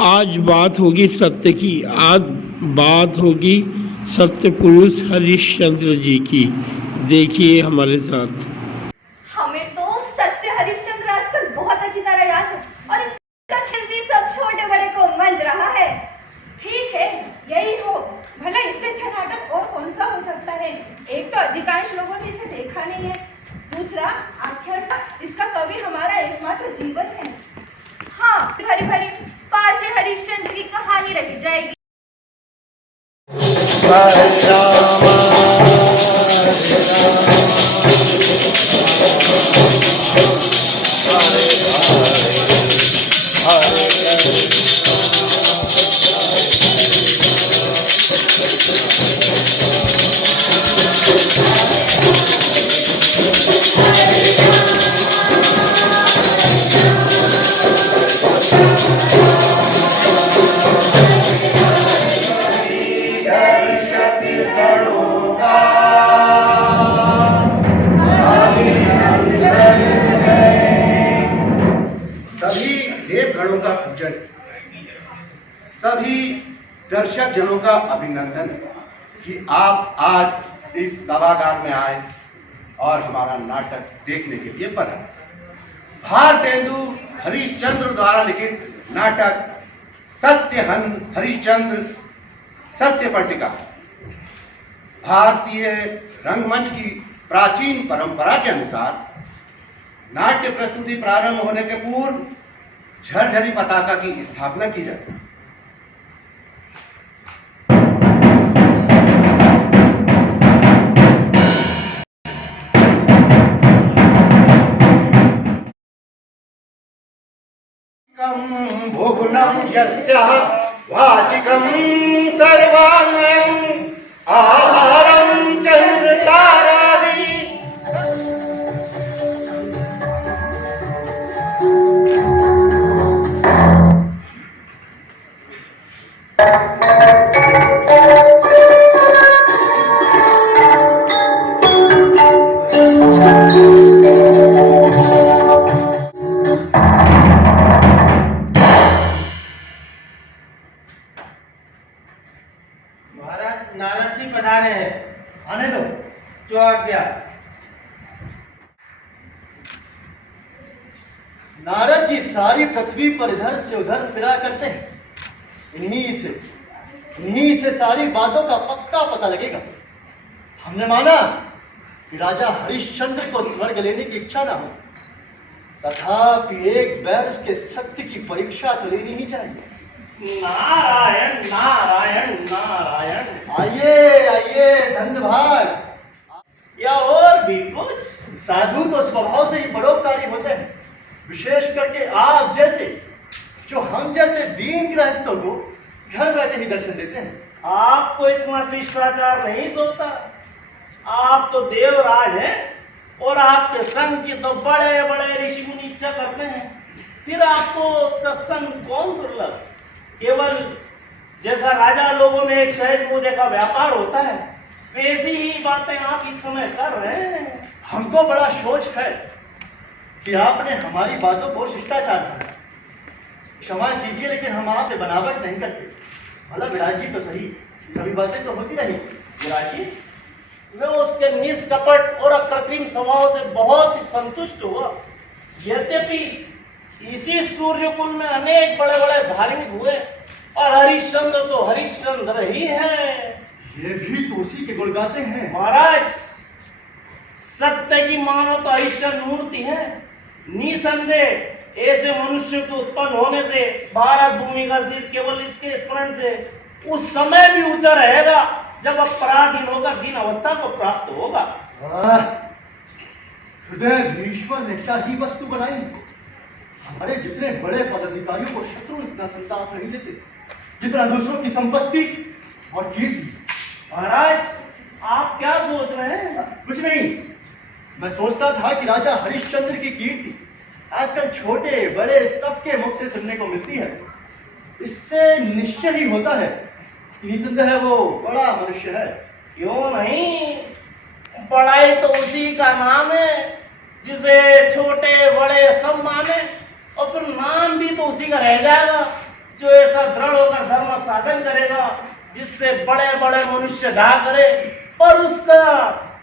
आज बात होगी सत्य की। आज बात होगी सत्य पुरुष हरिश्चंद्र जी की। देखिए हमारे साथ। हमें तो सत्य हरिश्चंद्र आजकल बहुत अच्छी तरह याद है और इसका खेल भी सब छोटे बड़े को मंज रहा है। ठीक है, यही हो। भला इससे अच्छा नाटक और कौन सा हो सकता है? एक तो अधिकांश लोगों ने इसे देखा नहीं है, दूसरा आखिर इसका कवि हमारा एकमात्र जीवन है। हाँ, भरी भरी पांचे हरिश्चंद्र की कहानी रही जाएगी। सभी दर्शक जनों का अभिनंदन कि आप आज इस सभागार में आए और हमारा नाटक देखने के लिए पधारे। भारतेंदु हरिश्चंद्र द्वारा लिखित नाटक सत्यहन हरिश्चंद्र सत्य पट्टिका भारतीय रंगमंच की प्राचीन परंपरा के अनुसार नाट्य प्रस्तुति प्रारंभ होने के पूर्व झरझरी पताका की स्थापना की जाती है। भुवनं यस्यः वाचिकं सर्वाङ्गं आहारं चन्द्रतारादि नारद जी पधारे हैं, आने दो। जो आज्ञा। नारद जी सारी पृथ्वी पर इधर से उधर फिरा करते हैं। इन्हीं से सारी बातों का पक्का पता लगेगा। हमने माना कि राजा हरिश्चंद्र को स्वर्ग लेने की इच्छा ना हो, तथापि एक बार उसके सत्य की परीक्षा तो लेनी ही चाहिए। नारायण नारायण नारायण। आइए आइए धन्यवाद। या और भी कुछ? साधु तो स्वभाव से ही परोपकारी होते हैं, विशेष करके आप जैसे, जो हम जैसे दीन गृहस्थों को घर बैठे ही दर्शन देते हैं। आपको इतना शिष्टाचार नहीं सोचता। आप तो देवराज हैं और आपके संग की तो बड़े बड़े ऋषि मुनि इच्छा करते हैं, फिर आपको सत्संग कौन दुर्लभ? केवल जैसा राजा लोगों में एक सहज मुझे का व्यापार होता है, वैसी ही बातें आप इस समय कर रहे हैं। हमको बड़ा सोच है कि आपने हमारी बातों को शिष्टाचार समझा। क्षमा कीजिए, लेकिन हम आपसे बनावट नहीं करते। भला विराट जी तो सही, सभी बातें तो होती रही। विराट जी, मैं उसके निष्कपट और अकृत्रिम स्वभाव से बहुत ही संतुष्ट हुआ। यद्यपि इसी सूर्यकुल में अनेक बड़े बड़े धार्मिक हुए और हरिश्चंद्र तो हरिश्चंद्र ही है। ये भी तो उसी के गुण गाते हैं। महाराज, सत्य की मानो तो हरिश्चंद्र मूर्ति है। निसंदेह ऐसे मनुष्य के उत्पन्न होने से भारत भूमि का सिर केवल इसके स्मरण से उस समय भी ऊंचा रहेगा जब अपराधीन होकर जिन अवस्था को प्राप्त होगा। हृदय ईश्वर ने क्या ही वस्तु बनाई। हमारे जितने बड़े पदाधिकारियों को शत्रु इतना संताप नहीं देते जितना दूसरों की संपत्ति और कीर्ति। महाराज, आप क्या सोच रहे हैं? कुछ नहीं, मैं सोचता था कि राजा हरिश्चंद्र की कीर्ति आजकल छोटे बड़े सबके मुख से सुनने को मिलती है। इससे निश्चय ही होता है कि निसंदेह वो बड़ा मनुष्य है। क्यों नहीं, बड़ाई तो उसी का नाम है जिसे छोटे बड़े सब माने, और फिर नाम भी तो उसी का रह जाएगा। जो ऐसा दृढ़ होकर धर्म साधन करेगा जिससे बड़े बड़े मनुष्य ढा करे और उसका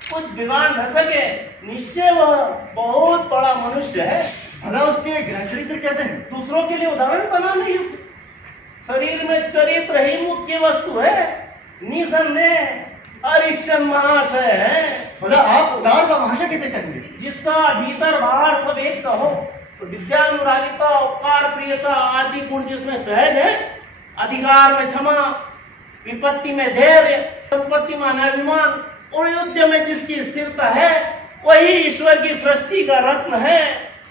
कुछ बिगाड़ न सके, निश्चय वह बहुत बड़ा मनुष्य है। भला उसके ग्रह चरित्र कैसे हैं? दूसरों के लिए उदाहरण बनाने युक्त। शरीर में चरित्र ही मुख्य वस्तु है। निसंदेह हरिश्चंद्र महाशय है। भला आप उदार व महाशय कैसे कहेंगे? जिसका भीतर बाहर सब एक सा हो, तो विद्यानुरागिता, उपकार प्रियता आदि गुण जिसमें सहज है, अधिकार में क्षमा, विपत्ति में धैर्य, संपत्ति में अभिमान और युद्ध में जिसकी स्थिरता है, वही ईश्वर की सृष्टि का रत्न है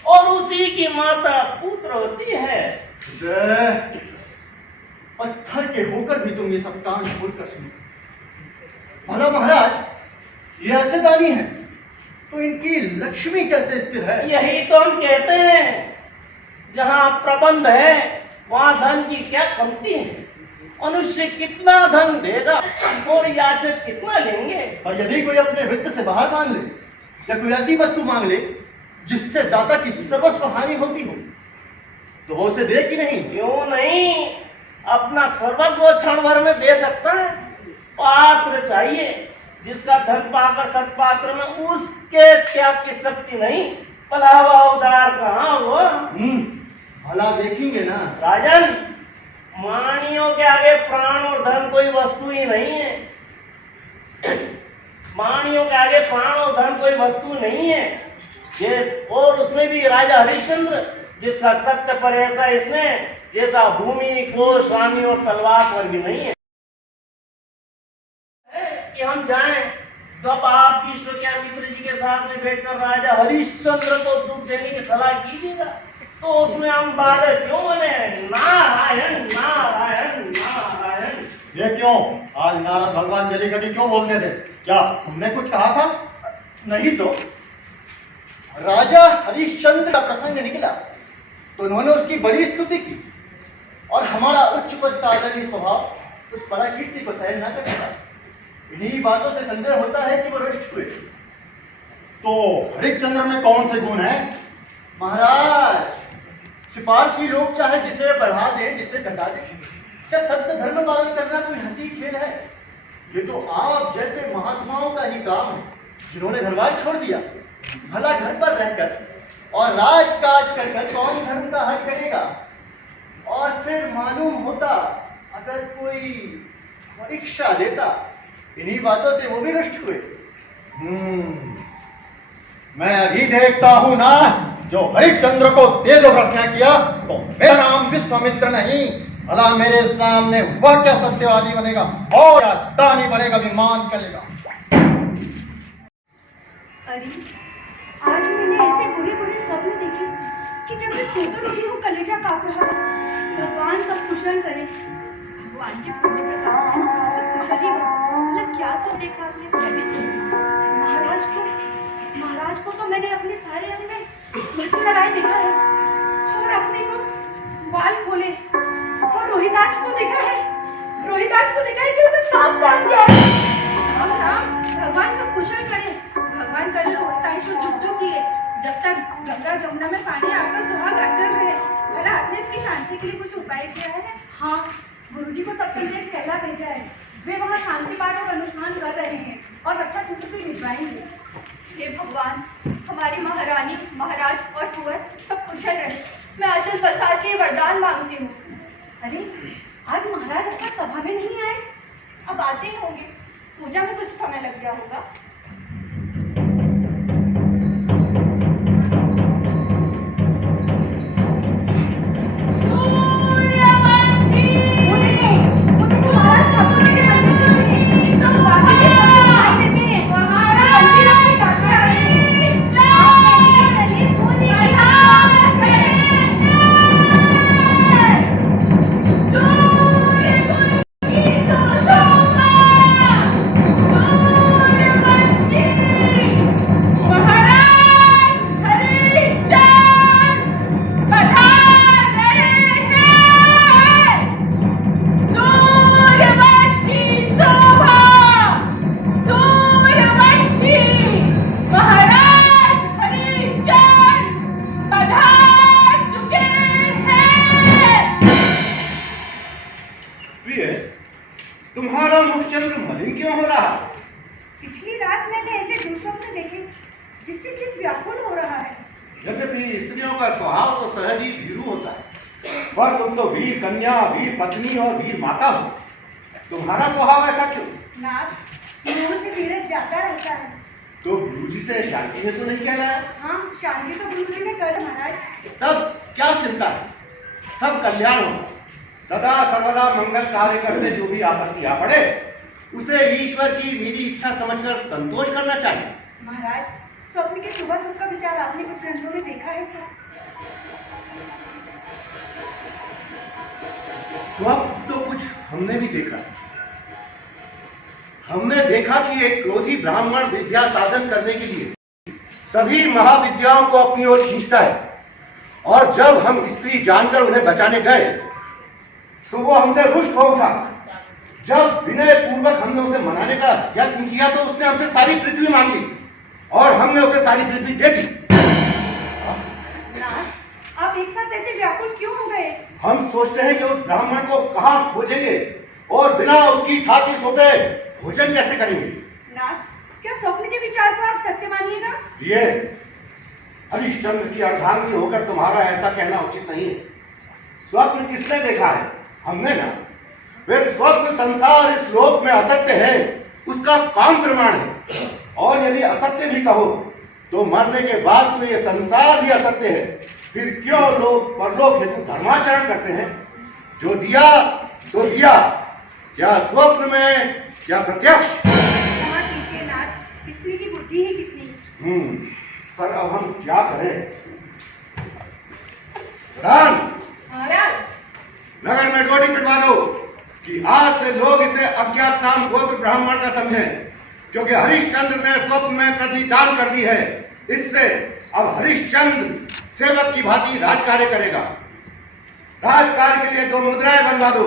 और उसी की माता पुत्र होती है। पत्थर के होकर भी तुम ये सब कान खोलकर सुनो। भला महाराज, ये ऐसे दानी है तो इनकी लक्ष्मी कैसे स्थिर है? यही तो हम कहते हैं, जहाँ प्रबंध है वहाँ धन की क्या कमती है। मनुष्य कितना धन देगा और याचक कितना लेंगे। और यदि कोई अपने वित्त से बाहर मांग ले या कोई ऐसी वस्तु मांग ले जिससे दाता की सर्वस्व हानि होती हो, तो वो उसे दे कि नहीं? क्यों नहीं, अपना सर्वस्व क्षण भर में दे सकता है। पात्र चाहिए जिसका धन पाकर सत्पात्र में उसके त्याग की शक्ति नहीं, भला उदार कहाँ वो। भला देखेंगे ना राजन, मानियों के आगे प्राण और धन कोई वस्तु ही नहीं है। मानियों के आगे प्राण और धन कोई वस्तु नहीं है। ये और उसमें भी राजा हरिश्चंद्र, जिसका सत्य पर ऐसा इसमें जैसा भूमि को स्वामी और तलवार पर भी नहीं है कि हम जाएं तो अब आप ईश्वर के मित्र जी के साथ में बैठकर राजा हरिश्चंद्र को दुख देने की सलाह कीजिएगा, तो उसमें हम बाधक क्यों बने? नारायण नारायण नारायण। ये क्यों? आज नारद भगवान जलीकटी क्यों बोलते थे? क्या तुमने कुछ कहा था? नहीं तो राजा हरिश्चंद्र का प्रसंग निकला तो उन्होंने उसकी बड़ी स्तुति की और हमारा उच्च पद का आदरणीय स्वभाव उस बड़ा कीर्ति को सहन न कर सका। इन्हीं बातों से संदेह होता है कि वो रुष्ट हुए। तो हरिश्चंद्र में कौन से गुण है? महाराज, सिपारसी लोग चाहे जिसे बढ़ा दें जिसे घटा दें, क्या सत्य धर्म पालन करना कोई हंसी खेल है? ये तो आप जैसे महात्माओं का ही काम है जिन्होंने घरवार छोड़ दिया। भला घर पर रहकर और राजकाज कर कर कौन धर्म का हट करेगा? और फिर मालूम होता अगर कोई परीक्षा देता, इन्हीं बातों से वो भी रुष्ट हुए। मैं अभी देखता हूं ना, जो हरिश्चंद्र को तेज रखना किया तो मेरा नाम विश्वामित्र नहीं, भला मेरे सामने वह क्या सत्यवादी बनेगा और क्या दानी बनेगा, विमान करेगा। अरे आज मैंने ऐसे बुरे बुरे स्वप्न देखे कि जब मैं सोकर उठी हूँ कलेजा कांप रहा है। भगवान सब कुशल करे। भगवान के पुण्य प्रताप से सब कुशल ही हो। मतलब क्या सब देखा आपने? क्या भी सुना? महाराज को तो मैंने अपने सारे अंग में भस्म लगाए देखा है और अपने को बाल खोले, और रोहिदास को देखा है कि उसे सांप काट गया है। राम भगवान सब कुशल करे। भगवान करे रोहिताश झुक किए जब तक गंगा जमुना में पानी आकर सुहाग अचल रहे। भला आपने इसकी शांति के लिए कुछ उपाय किया है? हाँ, गुरुजी को सब संदेश कहला भेजा है। वे वहाँ शांति पाठ और अनुष्ठान कर रहे हैं और रक्षा सूत्र भी भिजवाएंगे। हे भगवान, हमारी महारानी, महाराज और कुंवर सब कुशल रहे। मैं अचल बसात के वरदान मांगती हूँ। अरे आज महाराज अब तक सभा में नहीं आए? अब आते ही होंगे, पूजा में कुछ समय लग गया होगा। तुम्हारा मुखचंद्र मलिन क्यों हो रहा है? पिछली रात मैंने ऐसे दुस्वप्न देखे जिससे चित्त व्याकुल हो रहा है। यद्यपि स्त्रियों का स्वभाव तो सहज ही भीरू होता है, पर तुम तो वीर कन्या, वीर पत्नी और वीर माता हो। तुम्हारा स्वभाव ऐसा क्यों? नाथ, मुंह से धीरज जाता रहता है। तो गुरु जी से शांति हेतु नहीं कहलाया? हाँ, शांति तो गुरु जी ने कर महाराज। तब क्या चिंता है, सब कल्याण होगा। सदा सर्वदा मंगल कार्य करते जो भी आपत्ति आ पड़े उसे ईश्वर की मेरी इच्छा समझकर संतोष करना चाहिए। महाराज, स्वप्न के शुभ सुख का विचार आपने कुछ ग्रंथों में देखा है क्या? स्वप्न तो कुछ हमने भी देखा। हमने देखा कि एक क्रोधी ब्राह्मण विद्या साधन करने के लिए सभी महाविद्याओं को अपनी ओर खींचता है, और जब हम स्त्री जानकर उन्हें बचाने गए तो वो हमसे रुष्ट हो उठा। जब विनय पूर्वक हमने उसे मनाने का यत्न किया तो उसने हमसे सारी पृथ्वी मांग ली, और हमने उसे सारी पृथ्वी दे दी। नाथ, आप एक साथ ऐसे व्याकुल क्यों हो गए? हम सोचते हैं कि उस ब्राह्मण को कहाँ खोजेंगे और बिना उसकी खातिर सोते भोजन कैसे करेंगे। नाथ, क्या स्वप्न के विचार को आप सत्य मानिएगा? ये हरिश्चंद्र की अर्धांगी होकर तुम्हारा ऐसा कहना उचित नहीं है। स्वप्न किसने देखा है? हमने ना। फिर स्वप्न संसार इस लोक में असत्य है उसका काम प्रमाण है, और यदि असत्य भी कहो तो मरने के बाद तो ये संसार भी असत्य है। फिर क्यों लोग परलोक हेतु धर्माचरण करते हैं? जो दिया तो दिया, क्या स्वप्न में क्या प्रत्यक्ष? क्षमा कीजिए नाथ, स्त्री की बुद्धि ही कितनी। पर अब हम क्या करें? प्रधान, महाराज, नगर में डोरी पिटवा दो कि आज से लोग इसे अज्ञात नाम गोत्र ब्राह्मण का समझें, क्योंकि हरिश्चंद्र ने स्वप्न में पृथ्वी दान कर दी है। इससे अब हरिश्चंद्र सेवक की भांति राजकार्य करेगा। राजकार्य के लिए 2 मुद्राएं बनवा दो।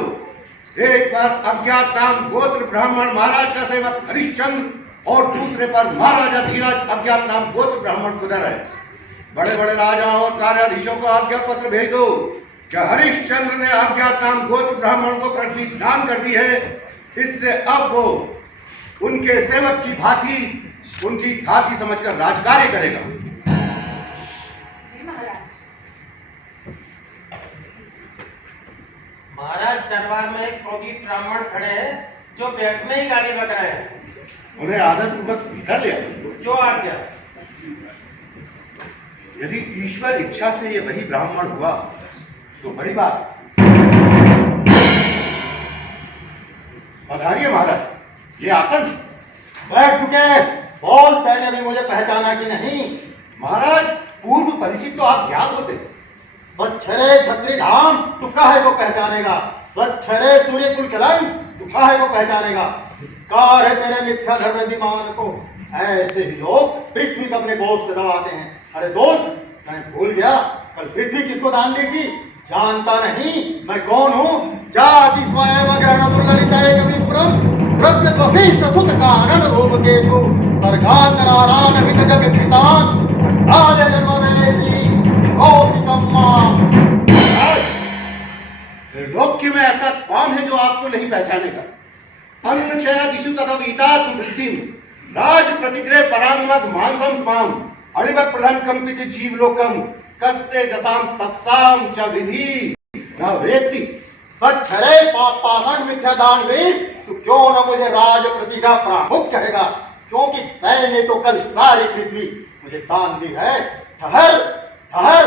एक पर अज्ञात नाम गोत्र ब्राह्मण महाराज का सेवक हरिश्चंद्र, और दूसरे पर महाराजा धीरज अज्ञात नाम गोत्र ब्राह्मण खुदर है। बड़े बड़े राजाओं और कार्याधीशों को आज्ञा पत्र भेज दो कि हरिश्चंद्र ने अज्ञात नाम गोत्र ब्राह्मण को पृथ्वी दान कर दी है। इससे अब वो उनके सेवक की भांति उनकी घाती समझकर राजकार्य करेगा। जी महाराज। महाराज, दरबार में एक क्रोधित ब्राह्मण खड़े हैं जो बैठ में ही गाली बक रहे हैं। उन्हें आदत पूर्वक भीतर लिया। जो आज्ञा। यदि ईश्वर इच्छा से ये वही ब्राह्मण हुआ तो बड़ी बात। पधारिए महाराज, ये आसन। बैठ चुके। बोल, तेने भी मुझे पहचाना कि नहीं? महाराज, पूर्व परिचित तो आप ज्ञात होते। स्वच्छ रे छत्री धाम, तू काहे को पहचानेगा? स्वच्छ रे सूर्य कुल कलाई, तू काहे को पहचानेगा? धिक्कार है तेरे मिथ्या धर्म विमान को। ऐसे ही लोग पृथ्वी को अपने बोझ से दबाते हैं। अरे दोस्त, मैं भूल गया कल पृथ्वी किसको दान दी थी? जानता नहीं मैं कौन हूँ? जाति स्वयं अग्रहण सुललिता एक विप्रम प्रत्य वशिष्ठ सुत कानन रूप केतु सर्गांतरारान हित जग कृतान आदि जन्म वेदेसी कौशिकम्मा। त्रिलोक्य में ऐसा कौन है जो आपको नहीं पहचानेगा? अन्न क्षय दिशु तदवीता वृद्धि राज प्रतिग्रह परांगमग मानसम त्वाम अणिवक प्रधान कंपित जीवलोकम कस्ते जसाम तत्साम च विधि न वेत्ति। स्वच्छ रे पाषाण मिथ्या दानवीर, तू क्यों न मुझे राज प्रतिग्रह प्रमुख कहेगा? क्योंकि मैंने तो कल सारी पृथ्वी मुझे दान दी है। ठहर ठहर,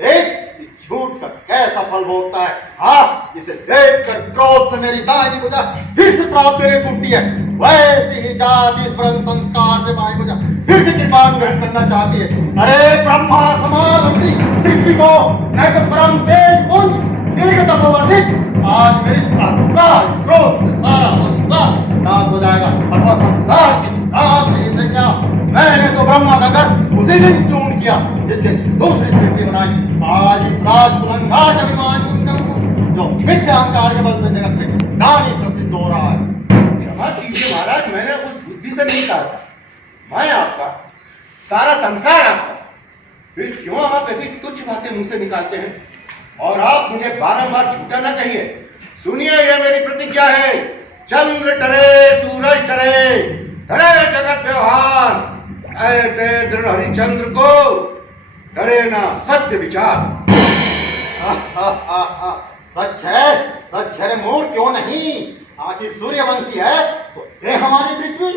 देख झूठ का कैसा फल भोगता है। हाँ, जिसे देखकर क्रोध से मेरी दाहिनी भुजा फिर से श्राप देने टूटती है, वैसे ही जाति स्मरण संस्कार से बाएं भुजा फिर से कृपान ग्रहण करना चाहती है। अरे ब्रह्मा समान अपनी सृष्टि को मैं तो परम तेज पुंज दीर्घ तपोवर्धित, आज मेरी संसार क्रोध से सारा संसार नाश हो जाएगा। और वह संसार के नाश से इसे क्या, मैंने तो ब्रह्मा का घर उसी दिन चूर्ण किया जिस दिन दूसरी सृष्टि बनाई। आज इस राजकुलंकार का विमान चूर्ण करूंगा जो मिथ्या अहंकार के बल से जगत में दानी प्रसिद्ध हो रहा है। क्षमा कीजिए महाराज, मैंने उस बुद्धि से नहीं कहा था। मैं आपका, सारा संसार आपका। फिर क्यों आप ऐसी तुच्छ बातें मुंह से निकालते हैं? और आप मुझे बारंबार झूठा ना कहिए। सुनिए, यह मेरी प्रतिज्ञा है चंद्र डरे सूरज डरे, डरे जगत व्यवहार, ऐते दृढ़ हरिचंद्र को डरे ना सत्य विचार। सच है मूड, क्यों नहीं? आखिर सूर्यवंशी है तो दे हमारी पृथ्वी।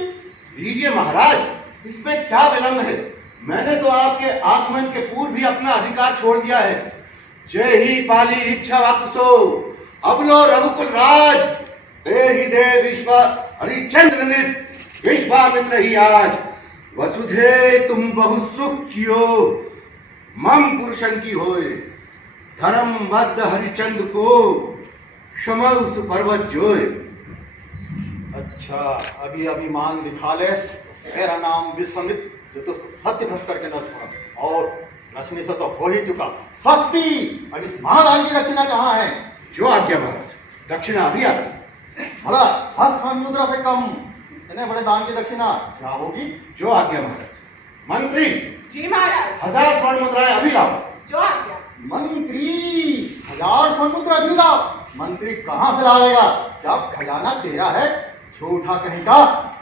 लीजिए महाराज, इसमें क्या विलंब है? मैंने तो आपके आगमन के पूर्व ही अपना अधिकार छोड़ दिया है। जय ही पाली इच्छा वापसो, अब लो रघुकुल राज, दे ही दे विश्वा हरिचंद्र नित, विश्वामित्र ही आज। वसुधे तुम बहुत सुख कियो, मम पुरुषन की होए, धर्मबद्ध हरिचंद्र को क्षमौस पर्वत जोए। अच्छा, अभी अभिमान दिखा ले। मेरा नाम विश्वामित्र, जो तुझको सत्य भ्रष्ट करके न छोड़ा, और रश्मि से तो हो ही चुका। स्वस्ति। अब इस महादान की दक्षिणा कहाँ है? जो आज्ञा महाराज, दक्षिणा अभी आ गई। भला 10 स्वर्ण मुद्रा से कम इतने बड़े दान की दक्षिणा क्या होगी? जो आज्ञा महाराज। मंत्री, जी महाराज। 1000 स्वर्ण मुद्राएं अभी लाओ। जो आज्ञा। मंत्री 1000 स्वर्ण मुद्रा भी लाओ। मंत्री कहाँ से लाएगा? क्या खजाना तेरा है? झूठा कहीं का।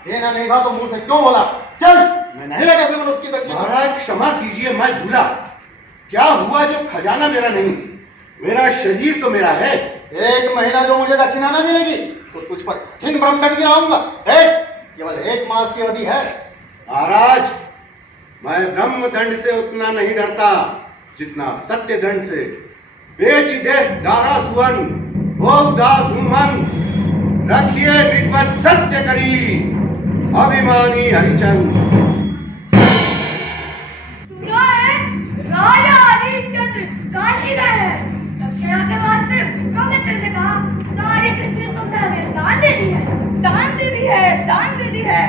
देना नहीं था तो मुंह से क्यों बोला? चल, मैं नहीं लगा से मनुष्य की दक्षिणा। महाराज क्षमा कीजिए, मैं भूला। क्या हुआ जो खजाना मेरा नहीं? मेरा शरीर तो मेरा है। 1 महीना जो मुझे दक्षिणा न मिलेगी तो तुझ पर कठिन ब्रह्मदंड गिराऊंगा। केवल 1 मास की अवधि है। महाराज, मैं ब्रह्म दंड से उतना नहीं डरता जितना सत्य दंड से। बेच दे दारा सुवन, हो उदास हूं मन, रखिए निज पर सत्य करी, अभिमानी हरिचंद। सुना है राजा हरिश्चंद्र काशी में है। दक्षिणा के वास्ते विश्वामित्र ने कहा सारी पृथ्वी तुमने हमें दान दे दी है। दान दे दी है, दान दे दी है।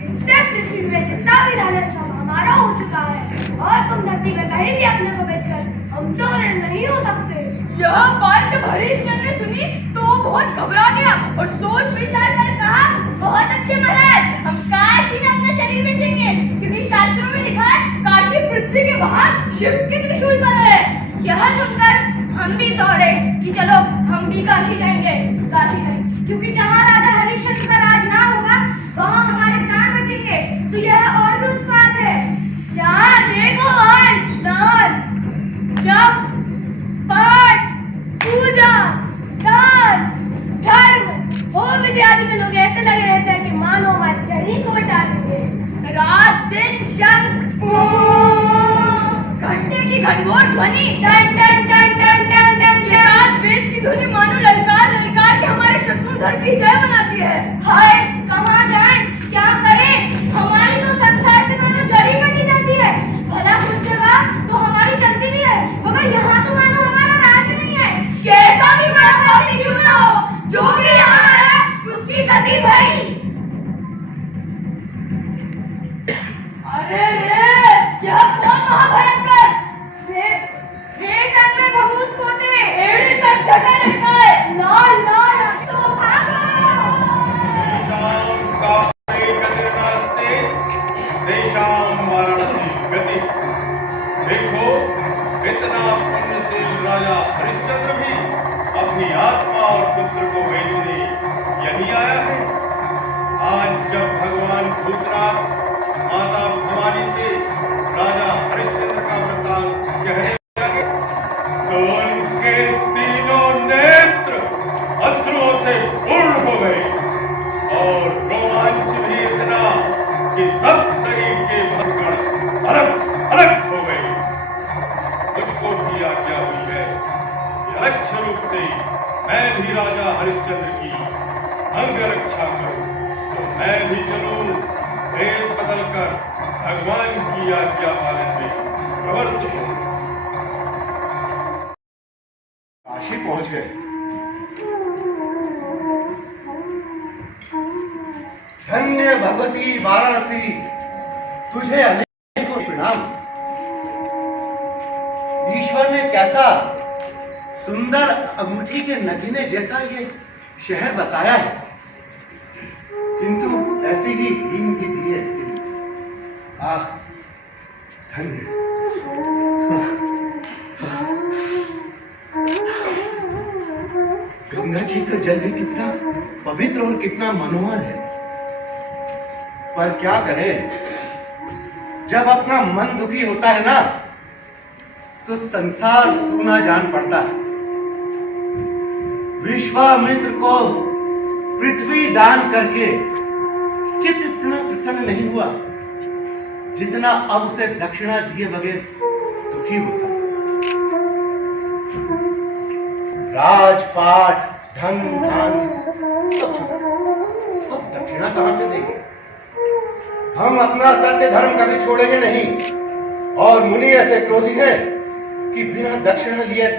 इससे पृथ्वी में जितना भी धन है सब हमारा हो चुका है, और तुम धरती में कहीं भी अपने को बेचकर हम चोर नहीं हो सकते। यह बात जब हरिश्चंद्र ने सुनी तो वो बहुत घबरा गया और सोच विचार कर कहा, बहुत अच्छे महाराज, हम काशी में अपना शरीर बेचेंगे, क्योंकि शास्त्रों में लिखा है काशी पृथ्वी के बाहर शिव के त्रिशूल पर है। यह सुनकर हम भी दौड़े कि चलो हम भी काशी जाएंगे। काशी में, क्योंकि जहाँ राजा हरिश्चंद्र का राज ना होगा वहाँ हमारे प्राण बचेंगे। तो यह और भी उत्पात है। यहाँ देखो आज दान, जप, पाठ, पूजा, दान, धर्म, होम इत्यादि में लोग ऐसे लगे रहते हैं कि मानो हमारी जड़ ही को डालेंगे। रात दिन शंख घंटे की घनघोर ध्वनि, टन टन टन टन टन टन ये रात वेद की ध्वनि मानो ललकार ललकार के हमारे शत्रुधर की जय बनाती है। हाय, कहाँ जाएं, क्या करें? हमारी तो संसार से मानो जड़ी कटी जाती है। भला कुछ जगह तो हमारी चलती भी है, मगर यहाँ तो मानो हमारा राज नहीं है। कैसा भी बड़ा पापी क्यों ना हो, जो भी यहाँ है उसकी गति भरी। अरे रे, यह कौन महाभयंकर? रेशम में भभूत पोते एड़ी तक जगह लगता है। लाल लाल तो भागो। देखो, इतना पुण्यशील राजा हरिश्चंद्र भी अपनी आत्मा और पुत्र को भेजने यही आया है। आज जब भगवान भूतनाथ माता भवानी से राजा हरिश्चंद्र का वृत्तांत कहने लगे तो उनके तीनों नेत्र अश्रुओं से पूर्ण हो गए और रोमांच भी इतना कि सब शरीर के भंगण अलग अलग हो गए। मुझको भी आज्ञा हुई है कि अलक्ष रूप से मैं भी राजा हरिश्चंद्र की अंग रक्षा करूं, तो मैं भी चलूं भेद बदलकर भगवान की आज्ञा पालन में प्रवृत्त हूं। काशी पहुंच गए। धन्य भगवती वाराणसी, तुझे अनेकों प्रणाम। ईश्वर ने कैसा सुंदर अंगूठी के नगीने जैसा ये शहर बसाया है, किंतु ऐसी ही हीन भी दी है इसके लिए। आह, धन्य। गंगा जी का जल भी कितना पवित्र और कितना मनोहर है, पर क्या करें, जब अपना मन दुखी होता है ना, तो संसार सूना जान पड़ता है। विश्वामित्र को पृथ्वी दान करके चित्त इतना प्रसन्न नहीं हुआ जितना अब उसे दक्षिणा दिए बगैर दुखी होता। राजपाट, धन धान सब छूटा, अब दक्षिणा कहां से देंगे? हम अपना सत्य धर्म कभी छोड़ेंगे नहीं, और मुनि ऐसे क्रोधी हैं कि बिना दक्षिणा लिए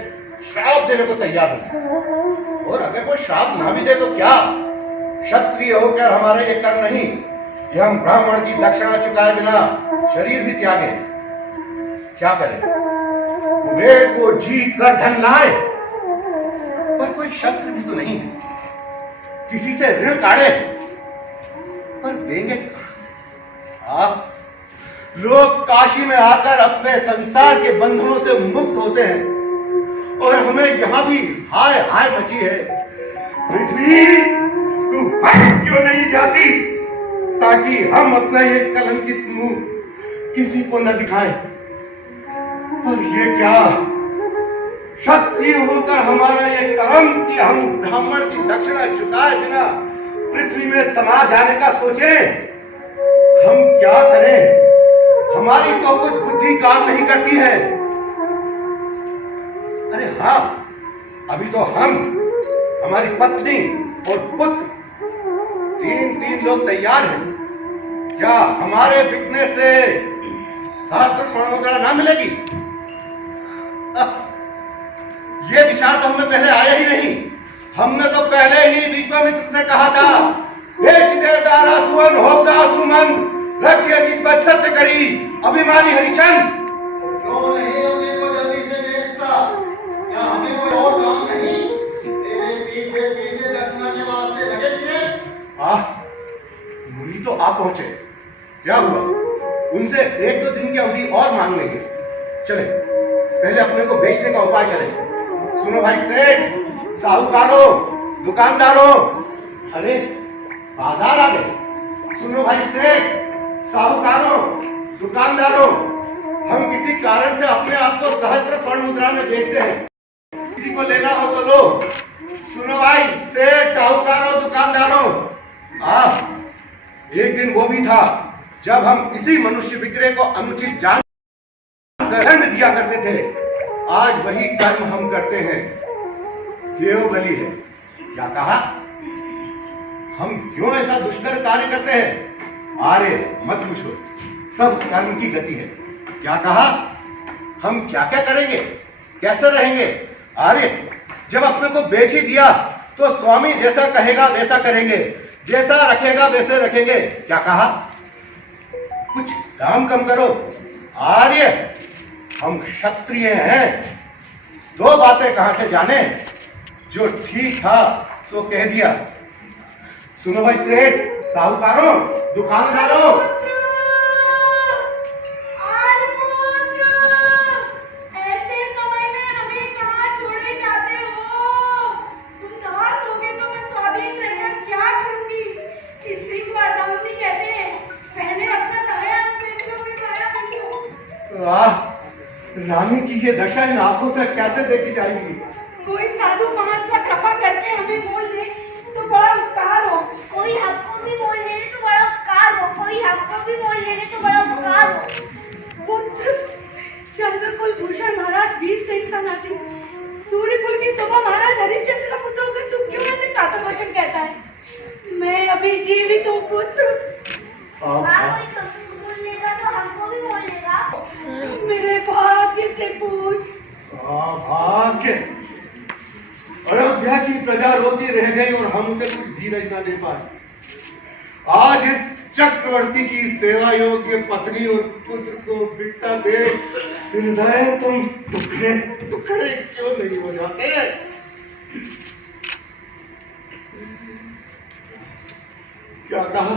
श्राप देने को तैयार हैं। और अगर कोई श्राप ना भी दे तो क्या, क्षत्रिय होकर हमारा ये कर्म नहीं कि हम ब्राह्मण की दक्षिणा चुकाए बिना शरीर भी त्यागे। क्या करें, कुबेर को जीत कर धन लाए, पर कोई शस्त्र भी तो नहीं है, किसी से ऋण काढ़े, पर देंगे कहां से? आप लोग काशी में आकर अपने संसार के बंधनों से मुक्त होते हैं, और हमें यहां भी हाय हाय मची है। पृथ्वी, तू हट क्यों नहीं जाती, ताकि हम अपना ये कलंकित मुंह किसी को न दिखाएं? पर ये क्या, क्षत्रिय होकर हमारा ये कर्म कि हम ब्राह्मण की दक्षिणा चुकाए बिना पृथ्वी में समा जाने का सोचे। हम क्या करें, हमारी तो कुछ बुद्धि काम नहीं करती है। अरे हाँ, अभी तो हम, हमारी पत्नी और पुत्र, तीन लोग तैयार हैं। क्या हमारे बिकने से शास्त्र स्वर्ण मुद्रा ना मिलेगी? ये विचार तो हमें पहले आया ही नहीं। हमने तो पहले ही विश्वामित्र से कहा था, बेच दे दारा सुवन होगा सुमंद, रखिए निज पर सत्य करी अभिमानी हरिचंद। क्यों नहीं अपने को जल्दी से बेचता? क्या हमें कोई और काम नहीं? तेरे पीछे पीछे दक्षिणा के वास्ते लगे थे। मुनि तो आप पहुंचे, क्या हुआ? उनसे 1-2 दिन की अवधि और मांग लेंगे। चले, पहले अपने को बेचने का उपाय करें। सुनो भाई सेठ, साहूकारों, दुकानदारों, अरे बाजार आ गए। सुनो भाई सेठ, साहूकारों, दुकानदारों, हम किसी कारण से अपने आप को सहस्त्र स्वर्ण मुद्रा में बेचते हैं, किसी को लेना हो तो लो। सुनो भाई सेठ, साहूकारों, दुकानदारों, एक दिन वो भी था जब हम इसी मनुष्य विक्रय को अनुचित जान दंड दिया करते थे। आज वही कर्म हम करते हैं। देव बलि है। क्या कहा? हम क्यों ऐसा दुष्कर कार्य करते हैं? अरे मत पूछो, सब कर्म की गति है। क्या कहा? हम क्या क्या करेंगे, कैसे रहेंगे? अरे जब अपने को बेच ही दिया तो स्वामी जैसा कहेगा वैसा करेंगे, जैसा रखेगा वैसे रखेंगे। क्या कहा? कुछ दाम कम करो। आर्य, हम क्षत्रिय हैं। 2 बातें कहां से जाने, जो ठीक था सो कह दिया। सुनो भाई सेठ, साहूकारों, दुकानदारों, ऐसे समय में हमें कहाँ छोड़े जाते हो? तुम दास होगे तो मैं स्वाधीन रहकर क्या करूंगी? इसी को अर्धांगिनी कहते हैं। पहले अपना दाया बेच लो, फिर बाया बेच लो। रानी की ये दशा इन आंखों से कैसे देखी जाएगी? कोई साधु महात्मा कृपा करके हमें मोल ले तो बड़ा उपकार हो। कोई हमको भी मोल ले ले तो बड़ा उपकार हो। कोई हमको भी मोल ले ले तो बड़ा उपकार हो। पुत्र, चंद्रकुल भूषण महाराज वीर सिंह का नाती, सूर्यकुल की शोभा महाराज हरिश्चंद्र का पुत्र होकर तू क्यों ऐसे कातरवचन कहता है? मैं अभी जीवित हूँ पुत्र। कोई तुमको मोल लेगा तो हमको भी मोल लेगा। मेरे भाग्य से पूछ। भाग्य? अयोध्या की प्रजा रोती रह गई और हम उसे कुछ धीरज ना दे पाए। आज इस चक्रवर्ती की सेवा योग्य पत्नी और पुत्र को बिकता दे हृदय तुम टुकड़े टुकड़े क्यों नहीं हो जाते? क्या कहा?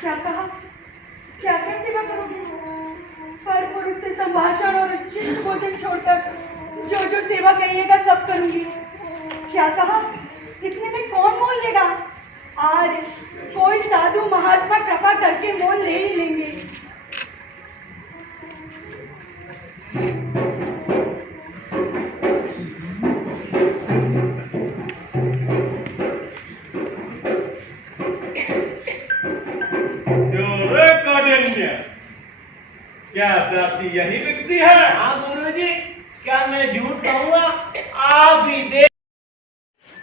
क्या कहा? क्या क्या सेवा करोगे? पर पुरुष से संभाषण और शिष्ट भोजन छोड़कर जो जो सेवा सेवा कहिएगा सब करूंगी। क्या कहा? इतने में कौन मोल लेगा? आज कोई साधु महात्मा कृपा करके मोल ले ही लेंगे। क्या दासी यही बिकती है? हाँ गुरुजी, क्या मैं झूठ कहूँगा? आप ही देख।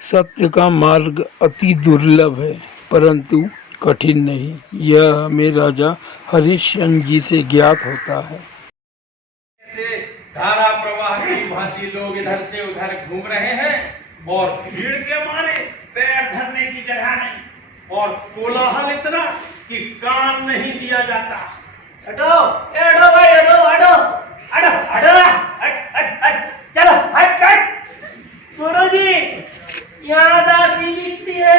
सत्य का मार्ग अति दुर्लभ है परंतु कठिन नहीं। यह हमें राजा हरिश्चंद्र जी से ज्ञात होता है। से धारा प्रवाह की भांति लोग इधर से उधर घूम रहे हैं और भीड़ के मारे पैर धरने की जगह नहीं और कोलाहल इतना कि कान नहीं दिया जाता। हटो, हटो भाई, हटो, हटो, हटो, हटो, हट, हट, हट, चलो, हट, हट। गुरुजी, यहाँ दासी बिकती है।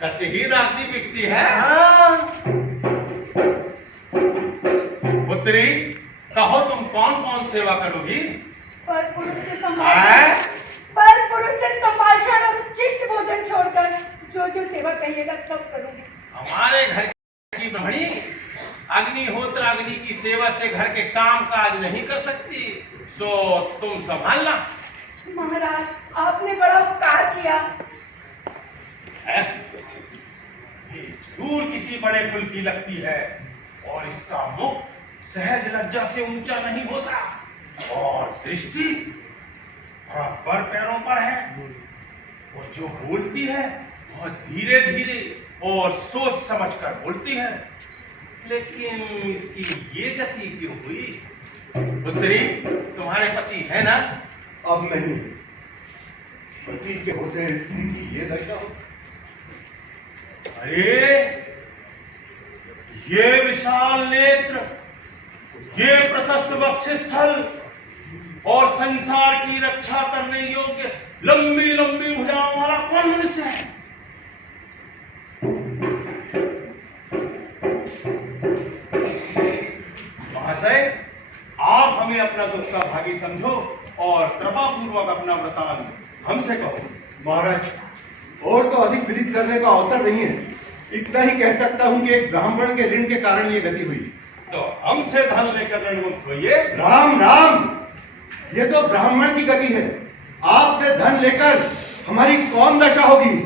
सच ही दासी बिकती है? हाँ। पुत्री, कहो तुम कौन कौन सेवा करोगी? पर पुरुष से संभाषण और उच्चिष्ट भोजन छोड़कर जो सेवा कहिएगा सब करूंगी। हमारे घर की ब्राह्मणी अग्निहोत्र अग्नि की सेवा से घर के काम काज नहीं कर सकती, सो तुम संभालना। महाराज, आपने बड़ा उपकार किया। ये जरूर किसी बड़े कुल की लगती है और इसका मुख सहज लज्जा से ऊंचा नहीं होता और दृष्टि बराबर पैरों पर है और जो बोलती है बहुत धीरे धीरे और सोच समझ कर बोलती है। लेकिन इसकी ये गति क्यों हुई? पुत्री, तुम्हारे पति है ना? अब नहीं। पति के होते स्त्री की ये दशा हो। अरे, ये विशाल नेत्र, ये प्रशस्त वक्षस्थल और संसार की रक्षा करने योग्य लंबी लंबी भुजाओं वाला कौन मनुष्य है? महाशय, आप हमें अपना दोस्ता भागी समझो और कृपा पूर्वक अपना वृतांत हमसे कहो। महाराज, और तो अधिक विदित करने का अवसर नहीं है। इतना ही कह सकता हूं कि एक ब्राह्मण के ऋण के कारण ये गति हुई। तो हमसे धन लेकर ऋणमुक्त होइए। राम राम, ये तो ब्राह्मण की गति है। आपसे धन लेकर हमारी कौन दशा होगी?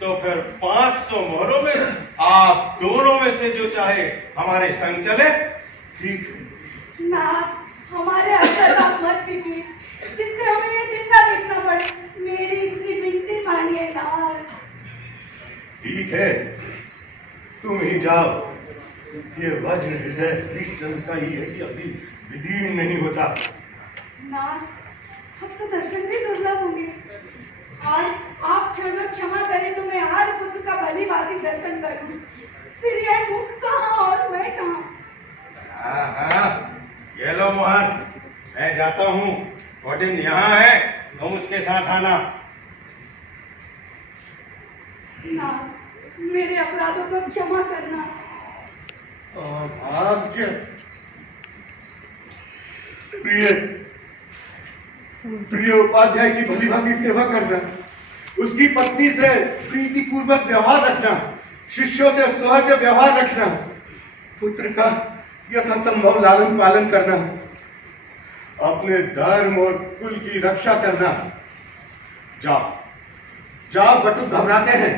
तो फिर 500 मोहरों में आप दोनों में से जो चाहे हमारे संग चले। ठीक। ना, हमारे अंदर बात मत कीजिए जिससे हमें ये दिन ना देखना पड़े। मेरी इतनी विनती मानिए ना। ठीक है, तुम ही जाओ। ये वज्र हृदय हरिश्चंद्र का ही है कि अभी विदीर्ण नहीं होता। ना, अब तो दर्शन भी दुर्लभ होंगे। आज आप क्षमा करें तो मैं हर पुत्र का भली भांति दर्शन करूं। फिर यह मुख कहाँ और मैं कहाँ? ये लो मोहन, मैं जाता हूँ। कौटिन यहाँ है, तुम उसके साथ आना। ना, मेरे अपराधों को क्षमा करना। भाग्य प्रिय प्रिय उपाध्याय की भली भांति सेवा करना, उसकी पत्नी से प्रीति पूर्वक व्यवहार रखना, शिष्यों से सौहार्द व्यवहार रखना, पुत्र का यथासंभव लालन पालन करना, अपने धर्म और कुल की रक्षा करना। जाओ जाओ, बटु घबराते हैं।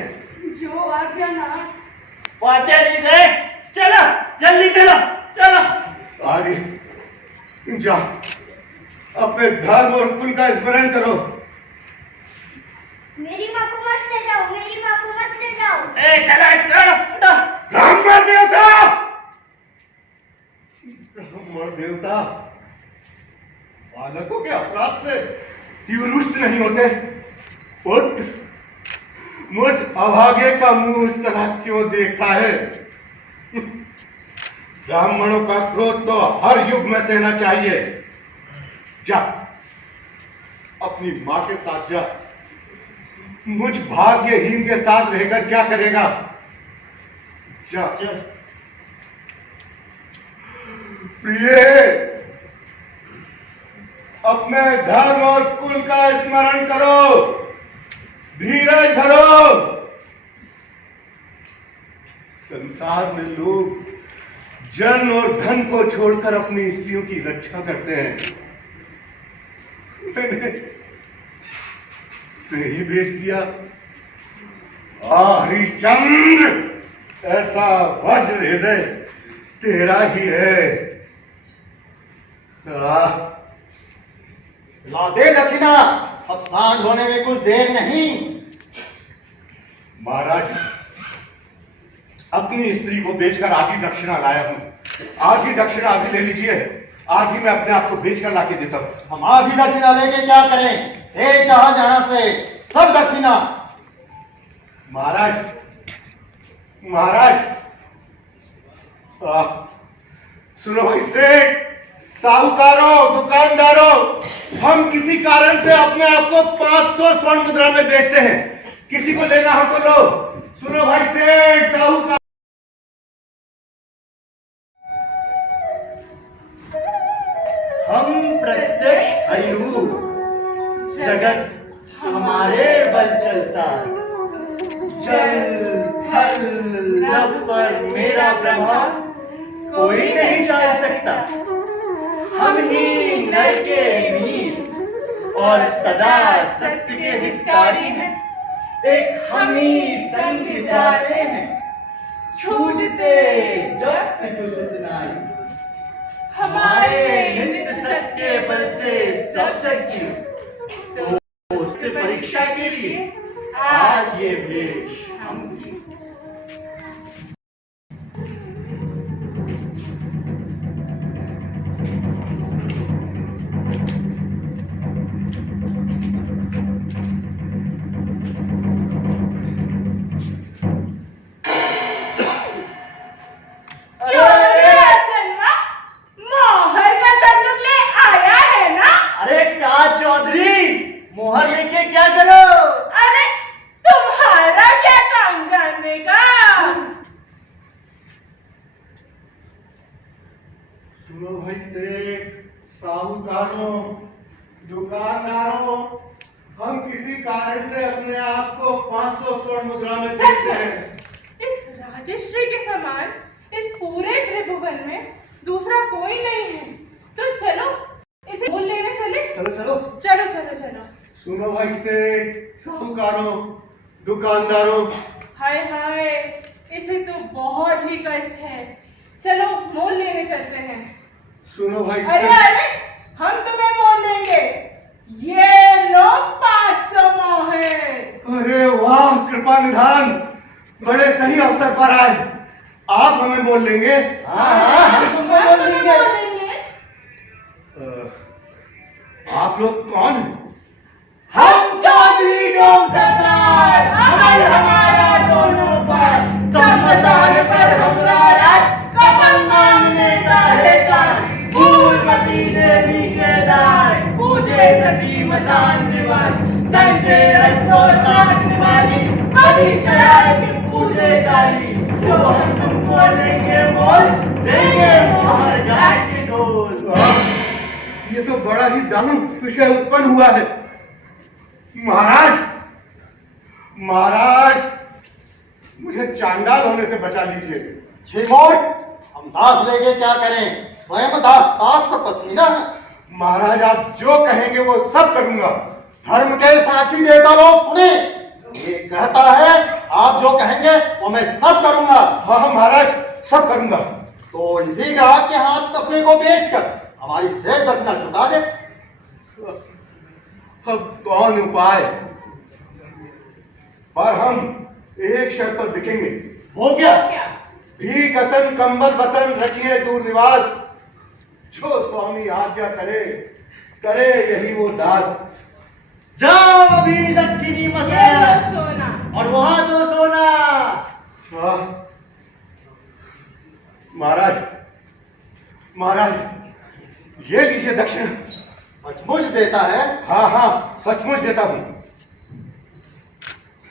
जो आज्ञा नाथ। वाद्य नहीं गए, चलो जल्दी चलो, चलो आगे जाओ, अपने धर्म और कुल का स्मरण करो। मेरी माँ को मत ले जाओ, मेरी माँ को मत ले जाओ। चलो, ब्राह्मण देवता, ब्राह्मण देवता बालकों के अपराध से तीव्र रुष्ट नहीं होते। पुत्र, मुझ अभागे का मुंह इस तरह क्यों देखा है? ब्राह्मणों का क्रोध तो हर युग में सहना चाहिए। जा, अपनी मां के साथ जा। मुझ भाग्यहीन के साथ रहकर क्या करेगा? जा। प्रिय, अपने धर्म और कुल का स्मरण करो, धीरज धरो। संसार में लोग जन और धन को छोड़कर अपनी स्त्रियों की रक्षा करते हैं। मैंने ही बेच दिया। हरिश्चंद्र, ऐसा वज्र हृदय तेरा ही है। ला दे दक्षिणा, अब सांझ होने में कुछ देर नहीं। महाराज, अपनी स्त्री को बेचकर आधी दक्षिणा लाया हूं। आधी दक्षिणा अभी ले लीजिए, आधी मैं अपने आप को बेचकर लाके देता हूं। हम आधी दक्षिणा लेके क्या करें? एक जहां से सब दक्षिणा। महाराज, महाराज, सुनो भाई सेठ, साहूकारों, दुकानदारों, हम किसी कारण से अपने आप को 500 स्वर्ण मुद्रा में बेचते हैं। किसी को लेना हो तो लो। सुनो भाई सेठ, साहूकार, हम प्रत्यक्ष हरिरूप, जगत हमारे बल चलता। जल थल नभ पर मेरा प्रभाव कोई नहीं टाल सकता। हम ही नर के वीर और सदा सत्य के हितकारी हैं। एक हम ही संग जाते हैं, छूटते जब पितु सुत नारी। हमारे नित्य सत्य के बल से सब जग जीव। तो उसके परीक्षा के लिए आज ये वेश हम की। मोहर लेके क्या करो? अरे तुम्हारा क्या काम जानने का? सुनो भाई सेठ, साहूकारों, दुकानदारों, हम किसी कारण से अपने आप को 500 स्वर्ण मुद्रा में बेचते हैं। इस राजश्री के समान इस पूरे त्रिभुवन में दूसरा कोई नहीं है। तो चलो इसे मोल लेने चले। चलो चलो चलो चलो चलो। सुनो भाई सेठ, साहूकारों, दुकानदारों, हाय हाय, इसे तो बहुत ही कष्ट है। चलो मोल लेने चलते हैं। सुनो भाई अरे सेठ, अरे, हम तुम्हें मोल देंगे। ये लो 500 मोहर। अरे वाह, कृपा निधान, बड़े सही अवसर पर आए। आप हमें मोल लेंगे? हाँ हम तुमको बोल देंगे। आप लोग कौन हैं? हम चौधरी डोम सरदार, अमल हमारा दोनों पर। शमशान पर हमरा राज, कफन मांगने का है काज। फूलमती देवी के दास, पूजे सती मसान निवास। धनतेरस और काट निवाली, बलि चढ़ाए के पूजे काली। जो हम तुमको लेंगे मोल, देंगे मोहर घाट के ढोल। ये तो बड़ा ही दारुण विषय उत्पन्न हुआ है। महाराज, महाराज, मुझे चांडाल होने से बचा लीजिए। छिमोट, हम दास लेके क्या करें? स्वयं दास का पसीना है। महाराज, आप जो कहेंगे वो सब करूंगा। धर्म के साक्षी देवता लोग सुने, ये कहता है आप जो कहेंगे वो मैं सब करूंगा। हाँ हाँ महाराज, सब करूंगा। तो इसी ग्राहक के हाथ अपने को बेचकर हमारी शेष दक्षिणा चुका दे। अब कौन उपाय? पर हम एक शर्त पर बिकेंगे। हो गया? भी कसन कंबल बसन रखिए दूर निवास। जो स्वामी आज्ञा करे, करे यही वो दास। जाओ अभी दक्षिणी ये लो मसान, सोना। और वहां तो सोना। हाँ महाराज, महाराज, ये लीजिए दक्षिणा। सचमुच देता है? हाँ हाँ, सचमुच देता हूं।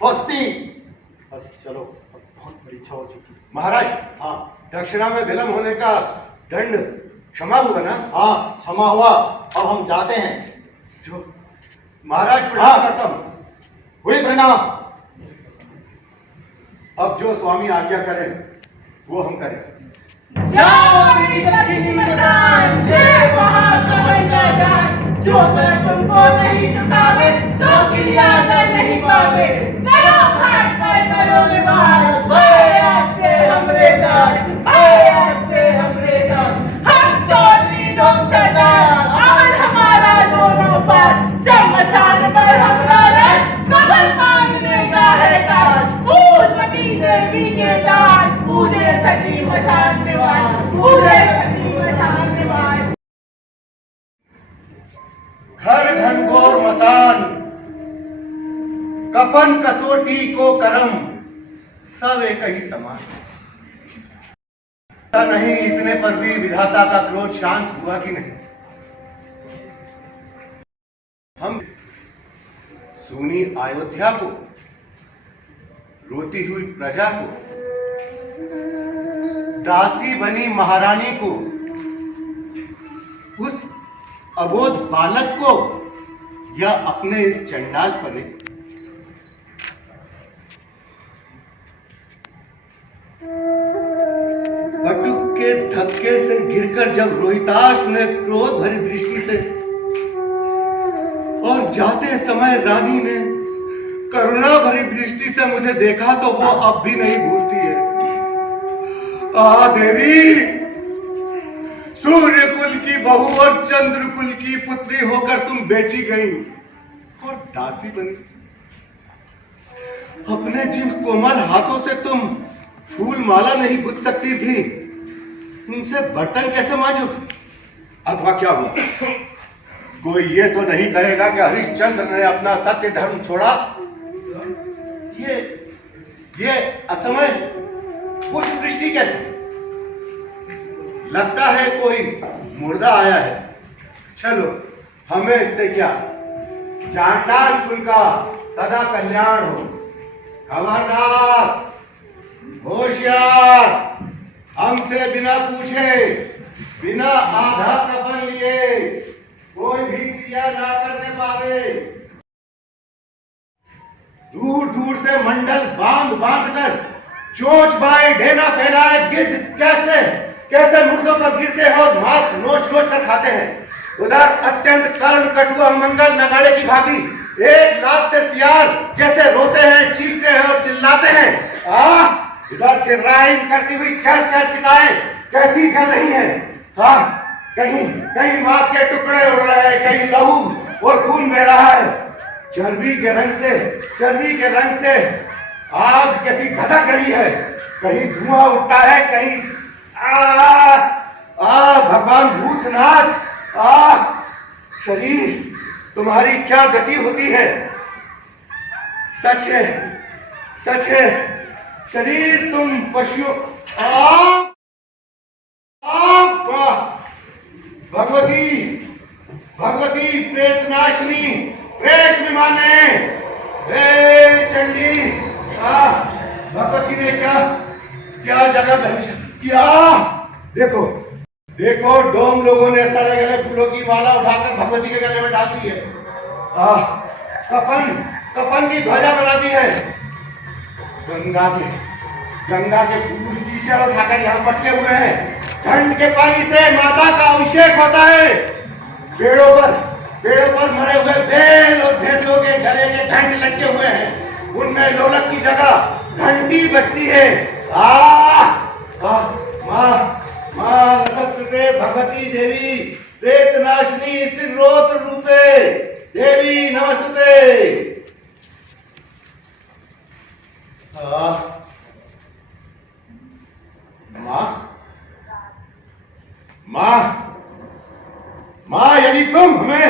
स्वस्ति। बस चलो, अब बहुत बड़ी इच्छा हो चुकी। महाराज, हाँ दक्षिणा में विलंब होने का दंड क्षमा हुआ ना? हाँ, क्षमा हुआ। अब हम जाते हैं। जो महाराज प्रणाम करता हूँ। हुई प्रणाम। अब जो स्वामी आज्ञा करें वो हम करें। जो कर तुमको नहीं चुकावे, सो क्रिया कर नहीं पावे। चलो घाट पर करो निवास, भैया से हमरे दास, भैया से हमरे दास। हम चोरी डोम सरदार, और हमारा दोनों पार। शमशान पर हमरा रथ, कमल मांगने का है दास। फूलमती देवी के दास, पूरे सती मसान निवास, पूरे सती मसान निवास। घर घनघोर मसान, कफन कसोटी को करम, सब एक ही समान। पता नहीं इतने पर भी विधाता का क्रोध शांत हुआ कि नहीं। हम सुनी अयोध्या को, रोती हुई प्रजा को, दासी बनी महारानी को, उस अबोध बालक को, या अपने इस चंडाल पने। बटुक के धक्के से गिरकर जब रोहिताश ने क्रोध भरी दृष्टि से, और जाते समय रानी ने करुणा भरी दृष्टि से मुझे देखा, तो वो अब भी नहीं भूलती है। देवी, सूर्य कुल की बहू और चंद्र कुल की पुत्री होकर तुम बेची गई और दासी बनी। अपने जिन कोमल हाथों से तुम फूल माला नहीं गुथ सकती थी, उनसे बर्तन कैसे मांजोगी? अथवा क्या हुआ, कोई ये तो नहीं कहेगा कि हरिश्चंद्र ने अपना सत्य धर्म छोड़ा? ये असमय पुष्प वृष्टि कैसे? लगता है कोई मुर्दा आया है। चलो, हमें इससे क्या, चांडाल कुल का सदा कल्याण हो। खबरदार, होशियार, हमसे बिना पूछे, बिना आधा कफन लिए कोई भी क्रिया ना करने पावे। दूर दूर से मंडल बांध बांध कर चोंच बाएं ढेना फैलाए गिद्ध कैसे मुर्दों पर गिरते हैं और मांस नोच नोच कर खाते हैं। उधर अत्यंत कर्ण कटुआ मंगल नगाड़े की भांति एक लाख से सियार कैसे रोते हैं, चीखते हैं और चिल्लाते हैं। इधर चिर्राइन करती हुई चल चल चिताएं कैसी चल रही है। कहीं मांस के टुकड़े उड़ रहे हैं, कहीं लहू और खून बह रहा है। चर्बी के रंग से आग कैसी धधक रही है। कहीं धुआं उठता है, कहीं भगवान भूतनाथ, शरीर तुम्हारी क्या गति होती है। सच है शरीर तुम पशुओं। भगवती प्रेतनाशिनी, प्रेत विमाने, हे चंडी, भगवती ने क्या जगह किया। देखो डोम लोगों ने सड़े गले फूलों की माला उठाकर भगवती के गले में डाल दी है। कफन की ध्वजा बना दी है। गंगा के फूल शीशे उठाकर यहाँ बचे हुए हैं। ठंड के पानी से माता का अभिषेक होता है। पेड़ों पर मरे हुए भेड़ और भैंसों के गले के घंट लटके हुए हैं। उनमें लोलक की जगह घंटी बजती है। माँ नमस्ते भगवती देवी, प्रेतनाशिनी स्त्रीरोत्र रूपे देवी नमस्ते। माँ यदि तुम हमें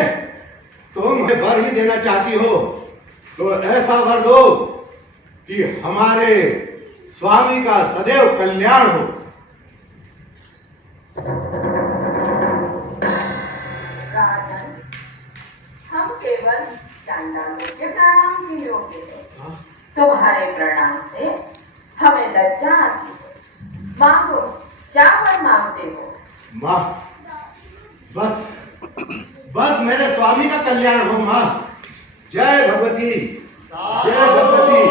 वर ही देना चाहती हो तो ऐसा वर दो कि हमारे स्वामी का सदैव कल्याण हो। राजन, हम केवल चांडालों के प्रणाम के योग्य हैं। तुम्हारे प्रणाम से हमें लज्जा आती है। मांगो, क्या वर मांगते हो? बस बस मेरे स्वामी का कल्याण हो मां। जय भगवती, जय भगवती।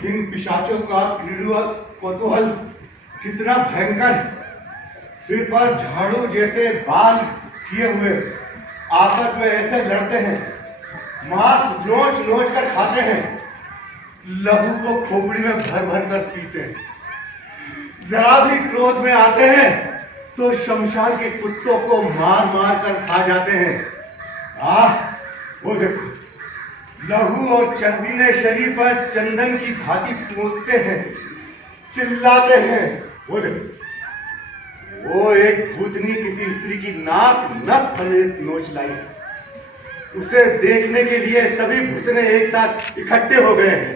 इन पिशाचों का क्रीड़ुआ कौतूहल कितना भयंकर। सिर पर झाड़ू जैसे बाल किए हुए आपस में ऐसे लड़ते हैं, मांस नोच नोच कर खाते हैं, लहू को खोपड़ी में भर भर कर पीते हैं। जरा भी क्रोध में आते हैं तो शमशान के कुत्तों को मार मार कर खा जाते हैं। वो देखो, लहू और चर्बीले शरीर पर चंदन की भांति पोंछते हैं, चिल्लाते हैं। वो देखो, वो एक भूतनी किसी स्त्री की नाक नथ समेत नोच लाई। उसे देखने के लिए सभी भूतने एक साथ इकट्ठे हो गए हैं।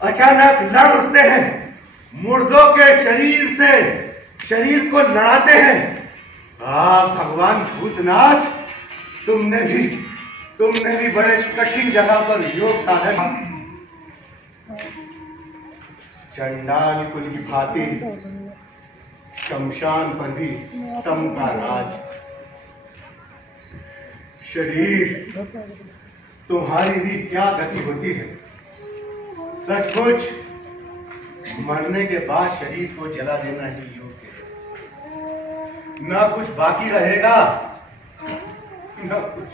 अचानक लड़ उठते हैं, मुर्दों के शरीर से शरीर को लड़ाते हैं। भगवान भूतनाथ, तुमने भी बड़े कठिन जगह पर योग साधन। चंडाल कुल की भांति शमशान पर भी तम का राज। शरीर, तुम्हारी भी क्या गति होती है। सचमुच मरने के बाद शरीर को जला देना ही योग्य है। ना कुछ बाकी रहेगा, ना कुछ।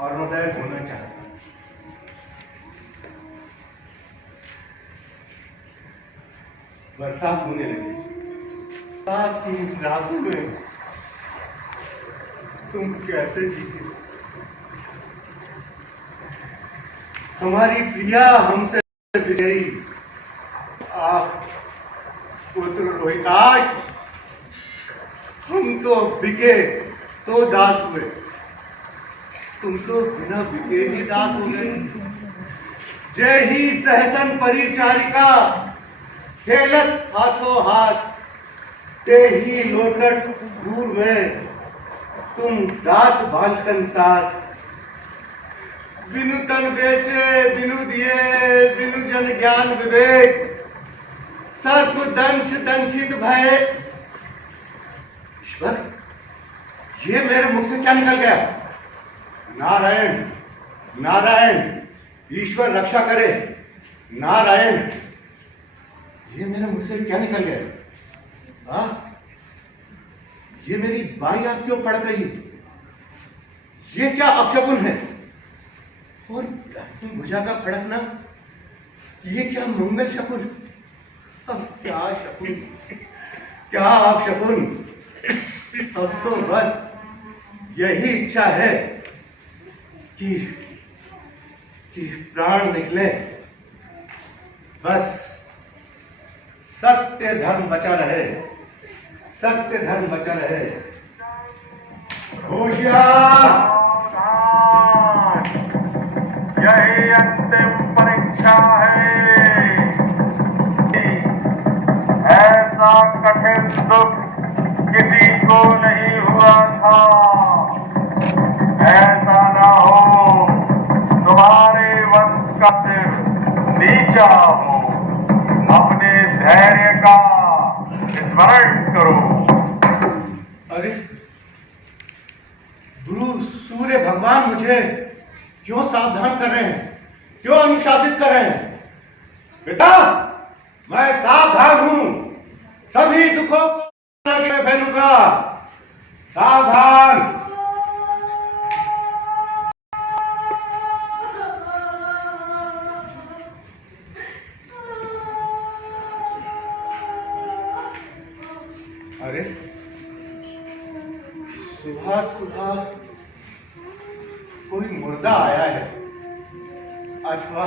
अरुणोदय होना चाहता। बरसात होने लगी। 3 रातों में तुम कैसे जीते? तुम्हारी प्रिया हमसे विजयी, आप पुत्र रोहिताश, हम तो बिके तो दास हुए, तुम तो बिना बिके ही दास हो गए। जय ही सहसन परिचारिका, खेलत हाथों हाथ, ते ही लोटट दूर में, तुम दास बालकन साथ। बिनु तन बेचे बिनु दिए, बिनु जन ज्ञान विवेक, सर्प दंश दंशित भय। ईश्वर, ये मेरे मुख से क्या निकल गया? नारायण नारायण, ईश्वर रक्षा करे। नारायण, ये मेरे मुख से क्या निकल गया? ये मेरी बाई आंख क्यों पड़ गई? ये क्या अपशकुन है? और भुजा का फड़कना, ये क्या मंगल शकुन? अब क्या शकुन, क्या अपशकुन? अब तो बस यही इच्छा है कि प्राण निकले, बस सत्य धर्म बचा रहे, सत्य धर्म बचा रहे। होशियार, यही अंतिम परीक्षा है। ऐसा कठिन दुख किसी को नहीं हुआ था। ऐसा ना हो, तुम्हारे वंश का से गया हूँ। अपने धैर्य का स्मरण करो। अरे ध्रुव सूर्य भगवान मुझे क्यों सावधान कर रहे हैं, क्यों अनुशासित कर रहे हैं? पिता, मैं सावधान हूं, सभी दुखों को आगे फैलूंगा। सावधान। अरे सुबह सुबह कोई मुर्दा आया है अथवा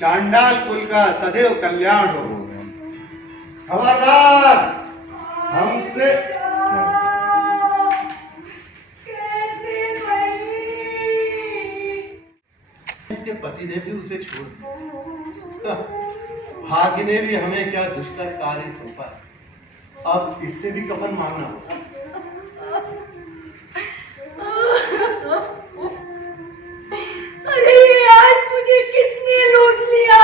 चांडाल कुल का सदैव कल्याण हो। खबरदार, हमसे इसके पति ने भी उसे छोड़ दिया। भाग्य ने भी हमें क्या दुष्कर कार्य सौंपा है। अब इससे भी कफन मांगना होगा। अरे आज मुझे किसने लूट लिया?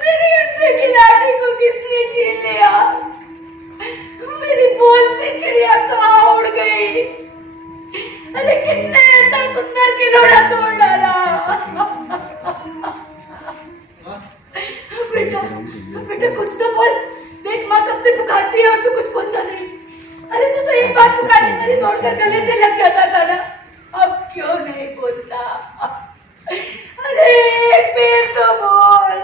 मेरे अंदर की लाठी को किसने छीन लिया? मेरी बोलती चिड़िया कहाँ उड़ गई? अरे किसने ऐसा सुंदर खिलौना तोड़ डाला? बेटा, बेटा कुछ तो बोल। देख माँ कब से पुकारती है और तू कुछ बोलता नहीं। अरे तू तो एक बार पुकारने मेरी दौड़कर गले से लग जाता था ना, अब क्यों नहीं बोलता? अरे एक पेड़ तो बोल।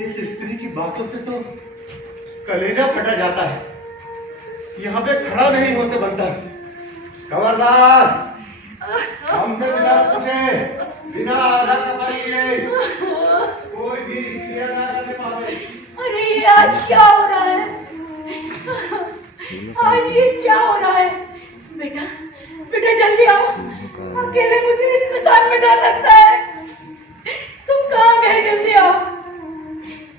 इस स्त्री की बातों से तो कलेजा फटा जाता है। यहाँ पे खड़ा नहीं होते बनता। खबरदार, हमसे बिना पूछे, बिना आधार कपल लिए कोई भी क्रिया ना करने पावे। अरे ये आज क्या हो रहा है? आज ये क्या हो रहा है? बेटा, बेटा जल्दी आओ। अकेले मुझे इस मसान में डर लगता है। तुम कहाँ गए? जल्दी आओ।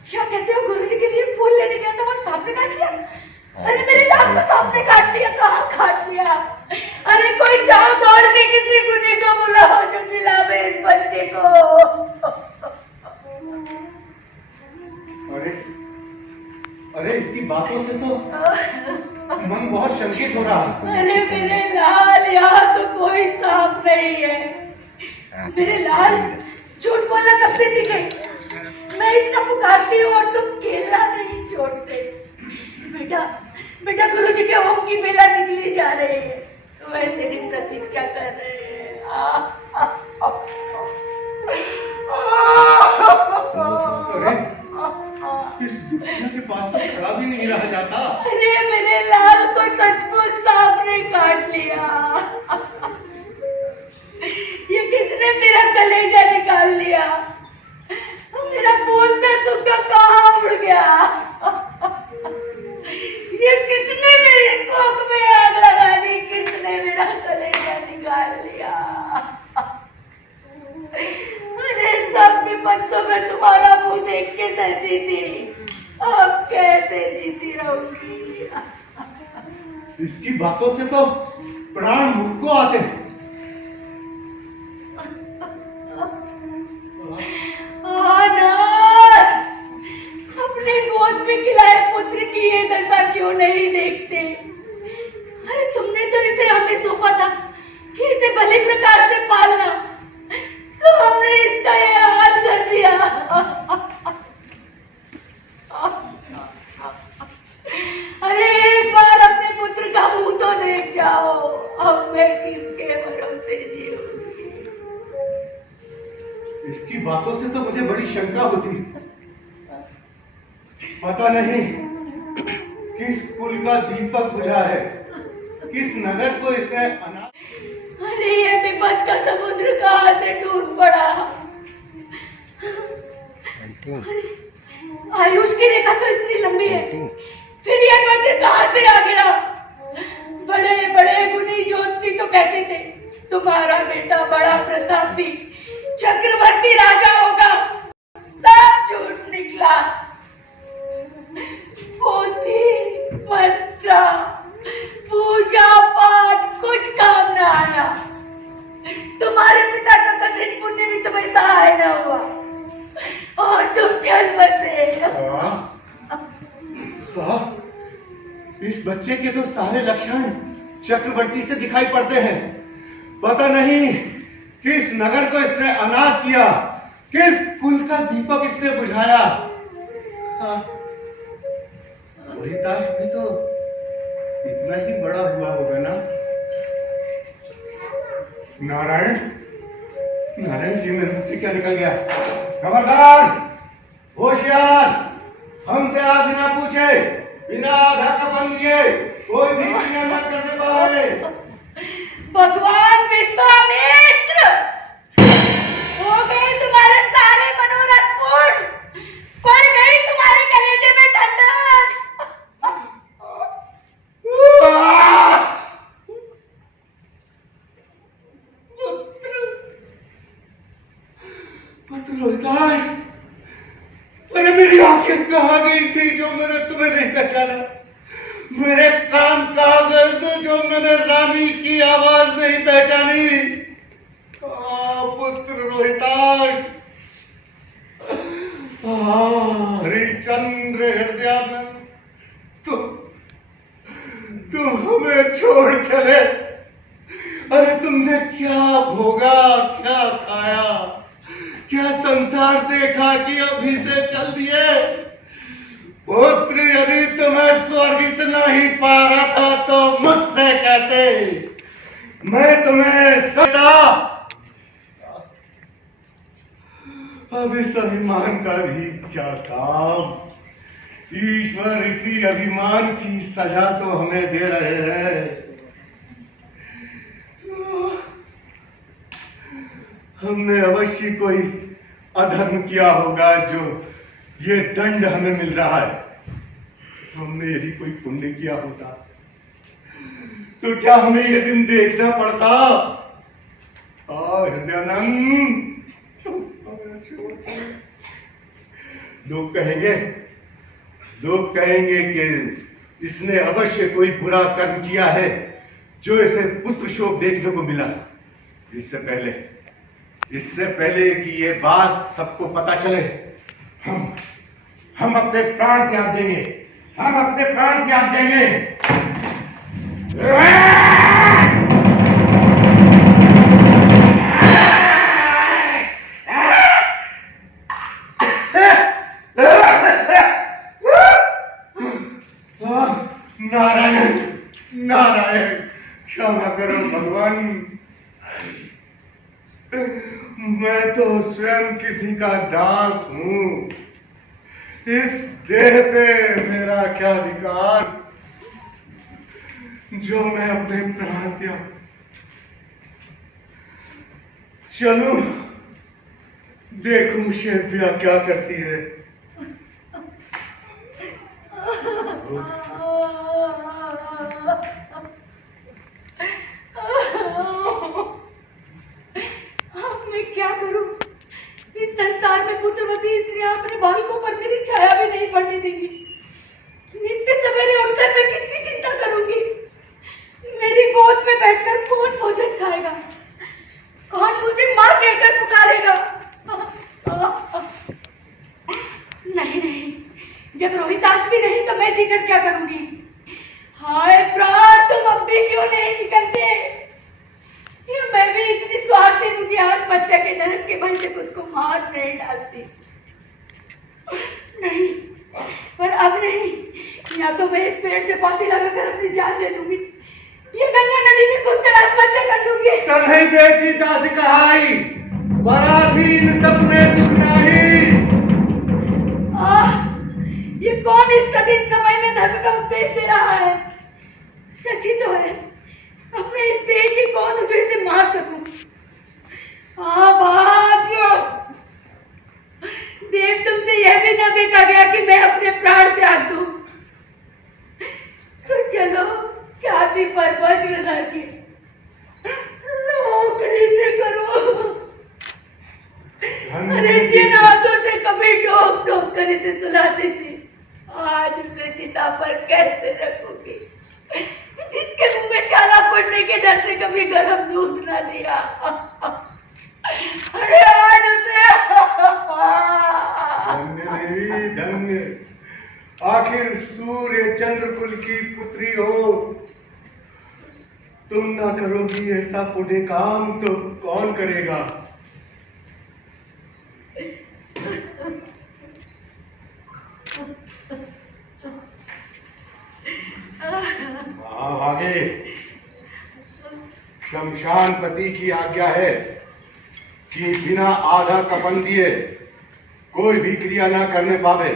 क्या कहते हो? गुरुजी के लिए फूल लेने गया था, वहाँ सांप ने काट लिया। अरे मेरे लाल को सांप ने काट लिया। कहाँ काट लिया? अरे कोई जाओ दौड़ के किसी गुनी को बुलाओ जो जिलावे इस बच्चे को। अरे अरे इसकी बातों से तो मन बहुत शंकित हो रहा है। अरे मेरे लाल, यहाँ तो कोई सांप नहीं है। मेरे लाल, झूठ बोलना कब से सीखे? मैं इतना पुकारती हूँ और तुम खेलना नहीं छोड़ते। बेटा, बेटा गुरुजी के ओम की बेला निकली जा रही है, वह तेरी प्रतीक्षा कर रहे हैं। अरे इस दुनिया के पास तो खड़ा भी नहीं रहा जाता। अरे मेरे लाल को सचमुच सांप ने काट लिया। ये किसने मेरा कलेजा निकाल लिया? मेरा बोलता सुग्गा कहाँ उड़ गया? ये किसने मेरी कोख में आग लगा दी? किसने मेरा कलेजा निकाल लिया? अरे सब विपत्तों में तुम्हारा मुंह देख के सहती थी, अब कैसे जीती रहूंगी? इसकी बातों से तो प्राण मुख को आते हैं। अपने गोद में खिलाए पुत्र की ये दशा क्यों नहीं देखते? अरे तुमने तो इसे हमें सौंपा था कि इसे भले प्रकार से पालना, तो हमने इसका ये हाल कर दिया। अरे एक बार अपने पुत्र का मुंह तो देख जाओ, अब मैं किसके भरोसे जीऊंगी? इसकी बातों से तो मुझे बड़ी शंका होती है। पता नहीं किस कुल का दीपक बुझा है, किस नगर को इसने अरे ये विपद का समुद्र कहाँ से टूट पड़ा? अरे आयुष की रेखा तो इतनी लंबी है, फिर ये वज्र कहाँ से आ गिरा? बड़े बड़े गुनी ज्योतिषी तो कहते थे तुम्हारा बेटा बड़ा प्रतापी चक्रवर्ती राजा होगा, तब झूठ निकला। पोथी मंत्र पूजा पाठ कुछ काम न आया। तुम्हारे पिता का कठिन पुण्य भी तुम्हें सहाय न हुआ और तुम जन्म से। इस बच्चे के तो सारे लक्षण चक्रवर्ती से दिखाई पड़ते हैं। पता नहीं किस नगर को इसने अनाथ किया, किस कुल का दीपक इसने बुझाया। रोहिताश भी तो इतना ही बड़ा हुआ होगा ना। नारायण, नारायण जी मेरे मुंह से क्या निकल गया? खबरदार, होशियार, हमसे आप बिना पूछे, बिना आधार का बन दिए कोई भी क्रिया मत करने पाए। भगवान विश्वामित्र, हो गए तुम्हारे सारे मनोरथ पूर्ण, पड़ गई तुम्हारे कलेजे में ठंडक। पुत्र रोहिताश, अरे मेरी आंखें कहाँ गई थी जो मैंने तुम्हें नहीं पहचाना? मेरे कान कहाँ गए थे जो मैंने रानी की आवाज नहीं पहचानी? पुत्र रोहिताश, हरिश्चंद्र हृदयानंद, तुम हमें छोड़ चले। अरे तुमने क्या भोगा, क्या खाया, क्या संसार देखा कि अभी से चल दिए? पुत्र, यदि तुम्हें स्वर्ग इतना ही पा रहा था तो मुझसे कहते, मैं तुम्हें सदा। अब इस अभिमान का भी क्या काम? ईश्वर इसी अभिमान की सजा तो हमें दे रहे हैं। हमने अवश्य कोई अधर्म किया होगा जो ये दंड हमें मिल रहा है। हमने यदि कोई पुण्य किया होता तो क्या हमें ये दिन देखना पड़ता? हृदयानंद, लोग कहेंगे कि इसने अवश्य कोई बुरा कर्म किया है जो इसे पुत्र शोक देखने को मिला। इससे पहले कि ये बात सबको पता चले, हम अपने प्राण त्याग देंगे, हम अपने प्राण त्याग देंगे। नारायण, नारायण, क्षमा करो भगवान। मैं तो स्वयं किसी का दास हूं। इस देह पे मेरा क्या अधिकार जो मैं अपने प्राण त्याग। चलूं, देखूं शेफिया क्या करती है। मैं क्या करूं? इस संसार में पुत्रवती स्त्रियां अपने बालकों पर मेरी छाया भी नहीं पड़ने देंगी। नित्य सवेरे उठकर मैं किसकी चिंता करूंगी? मेरी गोद में बैठकर कौन भोजन खाएगा? कौन मुझे मां कहकर पुकारेगा? नहीं नहीं, जब रोहिताश भी नहीं तो मैं जीकर क्या करूंगी? हाय प्राण, तुम अब भी क्यों नहीं निकलते? ये मैं भी इतनी स्वार्थी हूं कि आत्महत्या के नरक के भय से खुद को मार नहीं डालती। नहीं, पर अब नहीं, या तो मैं इस पेड़ से फांसी लगाकर अपनी जान दे दूंगी, ये गंगा नदी में कूदकर आत्महत्या कर लूंगी। कन्हई बेची दास कहाई, पराधीन सपने सुख नाही। ये कौन इस कठिन समय में धर्म का उपदेश दे रहा है? सच ही तो है, अपने इस देह की कौन उसे से मार सकूं? भाग्य, देव तुमसे यह भी ना देखा गया कि मैं अपने प्राण त्याग दूं। तो चलो शादी पर वज्र धर के नौकरी से करो। अरे जिन हाथों से कभी ठोक ठोक कर इसे सुलाती थी, आज उसे चिता पर कैसे रखोगे? जिसके मुंह में चाला पड़ने के डर से कभी गर्म दूध ना दिया। अरे आज उसे धन्य देवी धन्य, आखिर सूर्य चंद्र कुल की पुत्री हो, तुम ना करोगी ऐसा पुण्य काम तो कौन करेगा। भागे, शमशान पति की आज्ञा है कि बिना आधा कफन दिए कोई भी क्रिया ना करने पावे।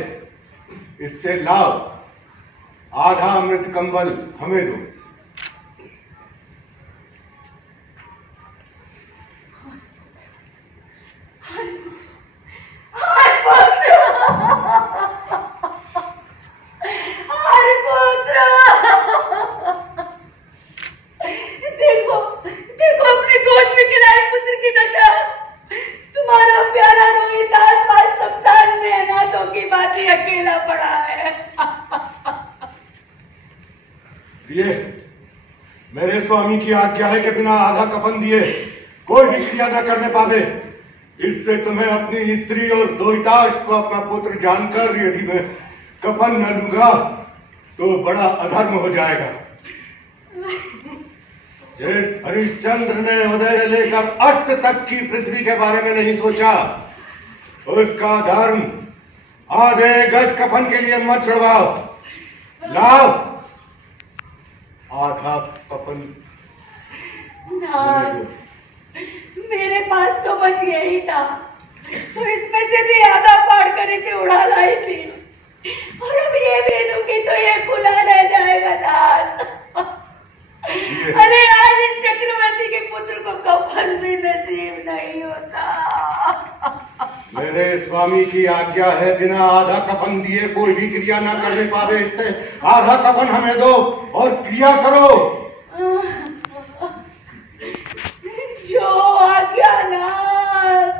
इससे लाओ, आधा अमृत कंबल हमें दो। देखो देखो अपने गोद में खिलाए पुत्र की दशा। तुम्हारा प्यारा रोहिदास आज शमशान में अनाथों की बात अकेला पड़ा है। ये मेरे स्वामी की आज्ञा है कि बिना आधा कफन दिए कोई भी क्रिया न करने पावे। इससे तुम्हें अपनी स्त्री और दोहिताश को अपना पुत्र जानकर यदि मैं कफन न लूंगा तो बड़ा अधर्म हो जाएगा। जिस हरिश्चंद्र ने उदय लेकर अस्त तक की पृथ्वी के बारे में नहीं सोचा, उसका धर्म आधे गज कफन के लिए मत छुड़वाओ। लाओ आधा कफन। मेरे पास तो बस यही था, तो इसमें से भी आधा फाड़ कर इसे उड़ा लाई थी, और अब ये भी दूंगी तो ये खुला रह जाएगा दान। अरे आज इस चक्रवर्ती के पुत्र को कफन भी नसीब नहीं होता। मेरे स्वामी की आज्ञा है बिना आधा कफन दिए कोई भी क्रिया ना करने पावे। इससे आधा कफन हमें दो और क्रिया करो। जो आज्ञानाथ।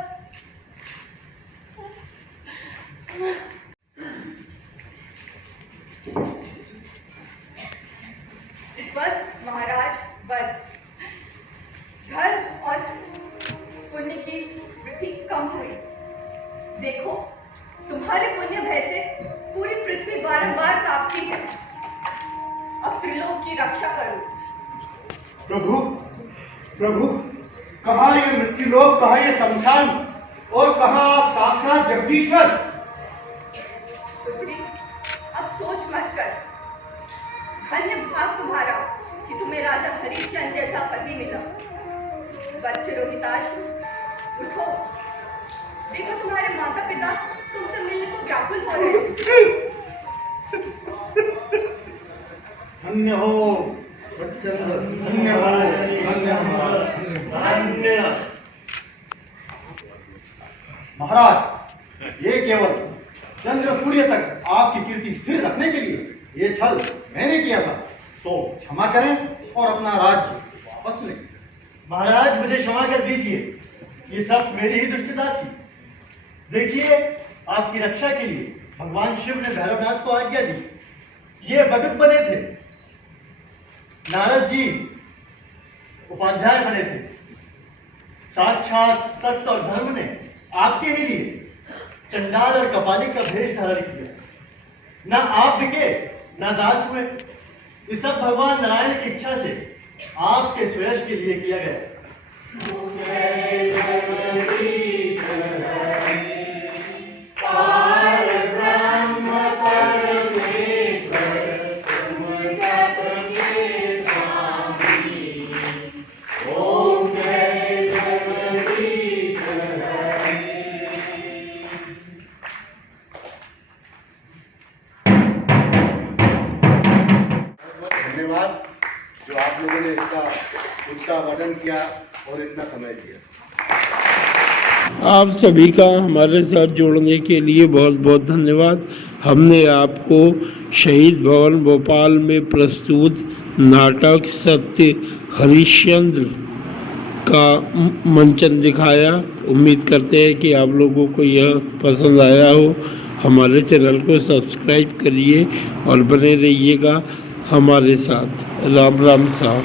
बस महाराज बस, धर्म और पुण्य की वृद्धि कम हुई। देखो तुम्हारे पुण्य भय से पूरी पृथ्वी बारंबार कांपती है। अब त्रिलोक की रक्षा करो। प्रभु प्रभु, कहाँ ये मृत्युलोक, कहाँ ये शमशान, और कहाँ आप साक्षात जगदीश्वर। टुकड़ी अब सोच मत कर। धन्य भाग तुम्हारा कि तुम्हें राजा हरिश्चंद्र जैसा पति मिला। वत्स रोहिताश, उठो, देखो तुम्हारे माता पिता तुमसे मिलने को व्याकुल हो रहे हैं। धन्य हो हरिश्चंद्र, धन्य हो, धन्य हो। महाराज, ये केवल चंद्र सूर्य तक आपकी कीर्ति स्थिर रखने के लिए ये छल मैंने किया था, तो क्षमा करें और अपना राज्य वापस लें। महाराज, मुझे क्षमा कर दीजिए, ये सब मेरी ही दुष्टता थी। देखिए, आपकी रक्षा के लिए भगवान शिव ने भैरवनाथ को आज्ञा दी। ये बटुक बने थे, नारद जी उपाध्याय बने थे, साक्षात सत्य और धर्म ने आपके ही लिए चंडाल और कपालिक का भेष धारण किया। ना आप बिके ना दास हुए। ये सब भगवान नारायण की इच्छा से आपके सुयश के लिए किया गया। धन्यवाद जो आप लोगों ने इसका उत्साह वर्धन किया और इतना समय दिया। आप सभी का हमारे साथ जुड़ने के लिए बहुत बहुत धन्यवाद। हमने आपको शहीद भवन भोपाल में प्रस्तुत नाटक सत्य हरिश्चंद्र का मंचन दिखाया। उम्मीद करते हैं कि आप लोगों को यह पसंद आया हो। हमारे चैनल को सब्सक्राइब करिए और बने रहिएगा हमारे साथ। राम राम साहब।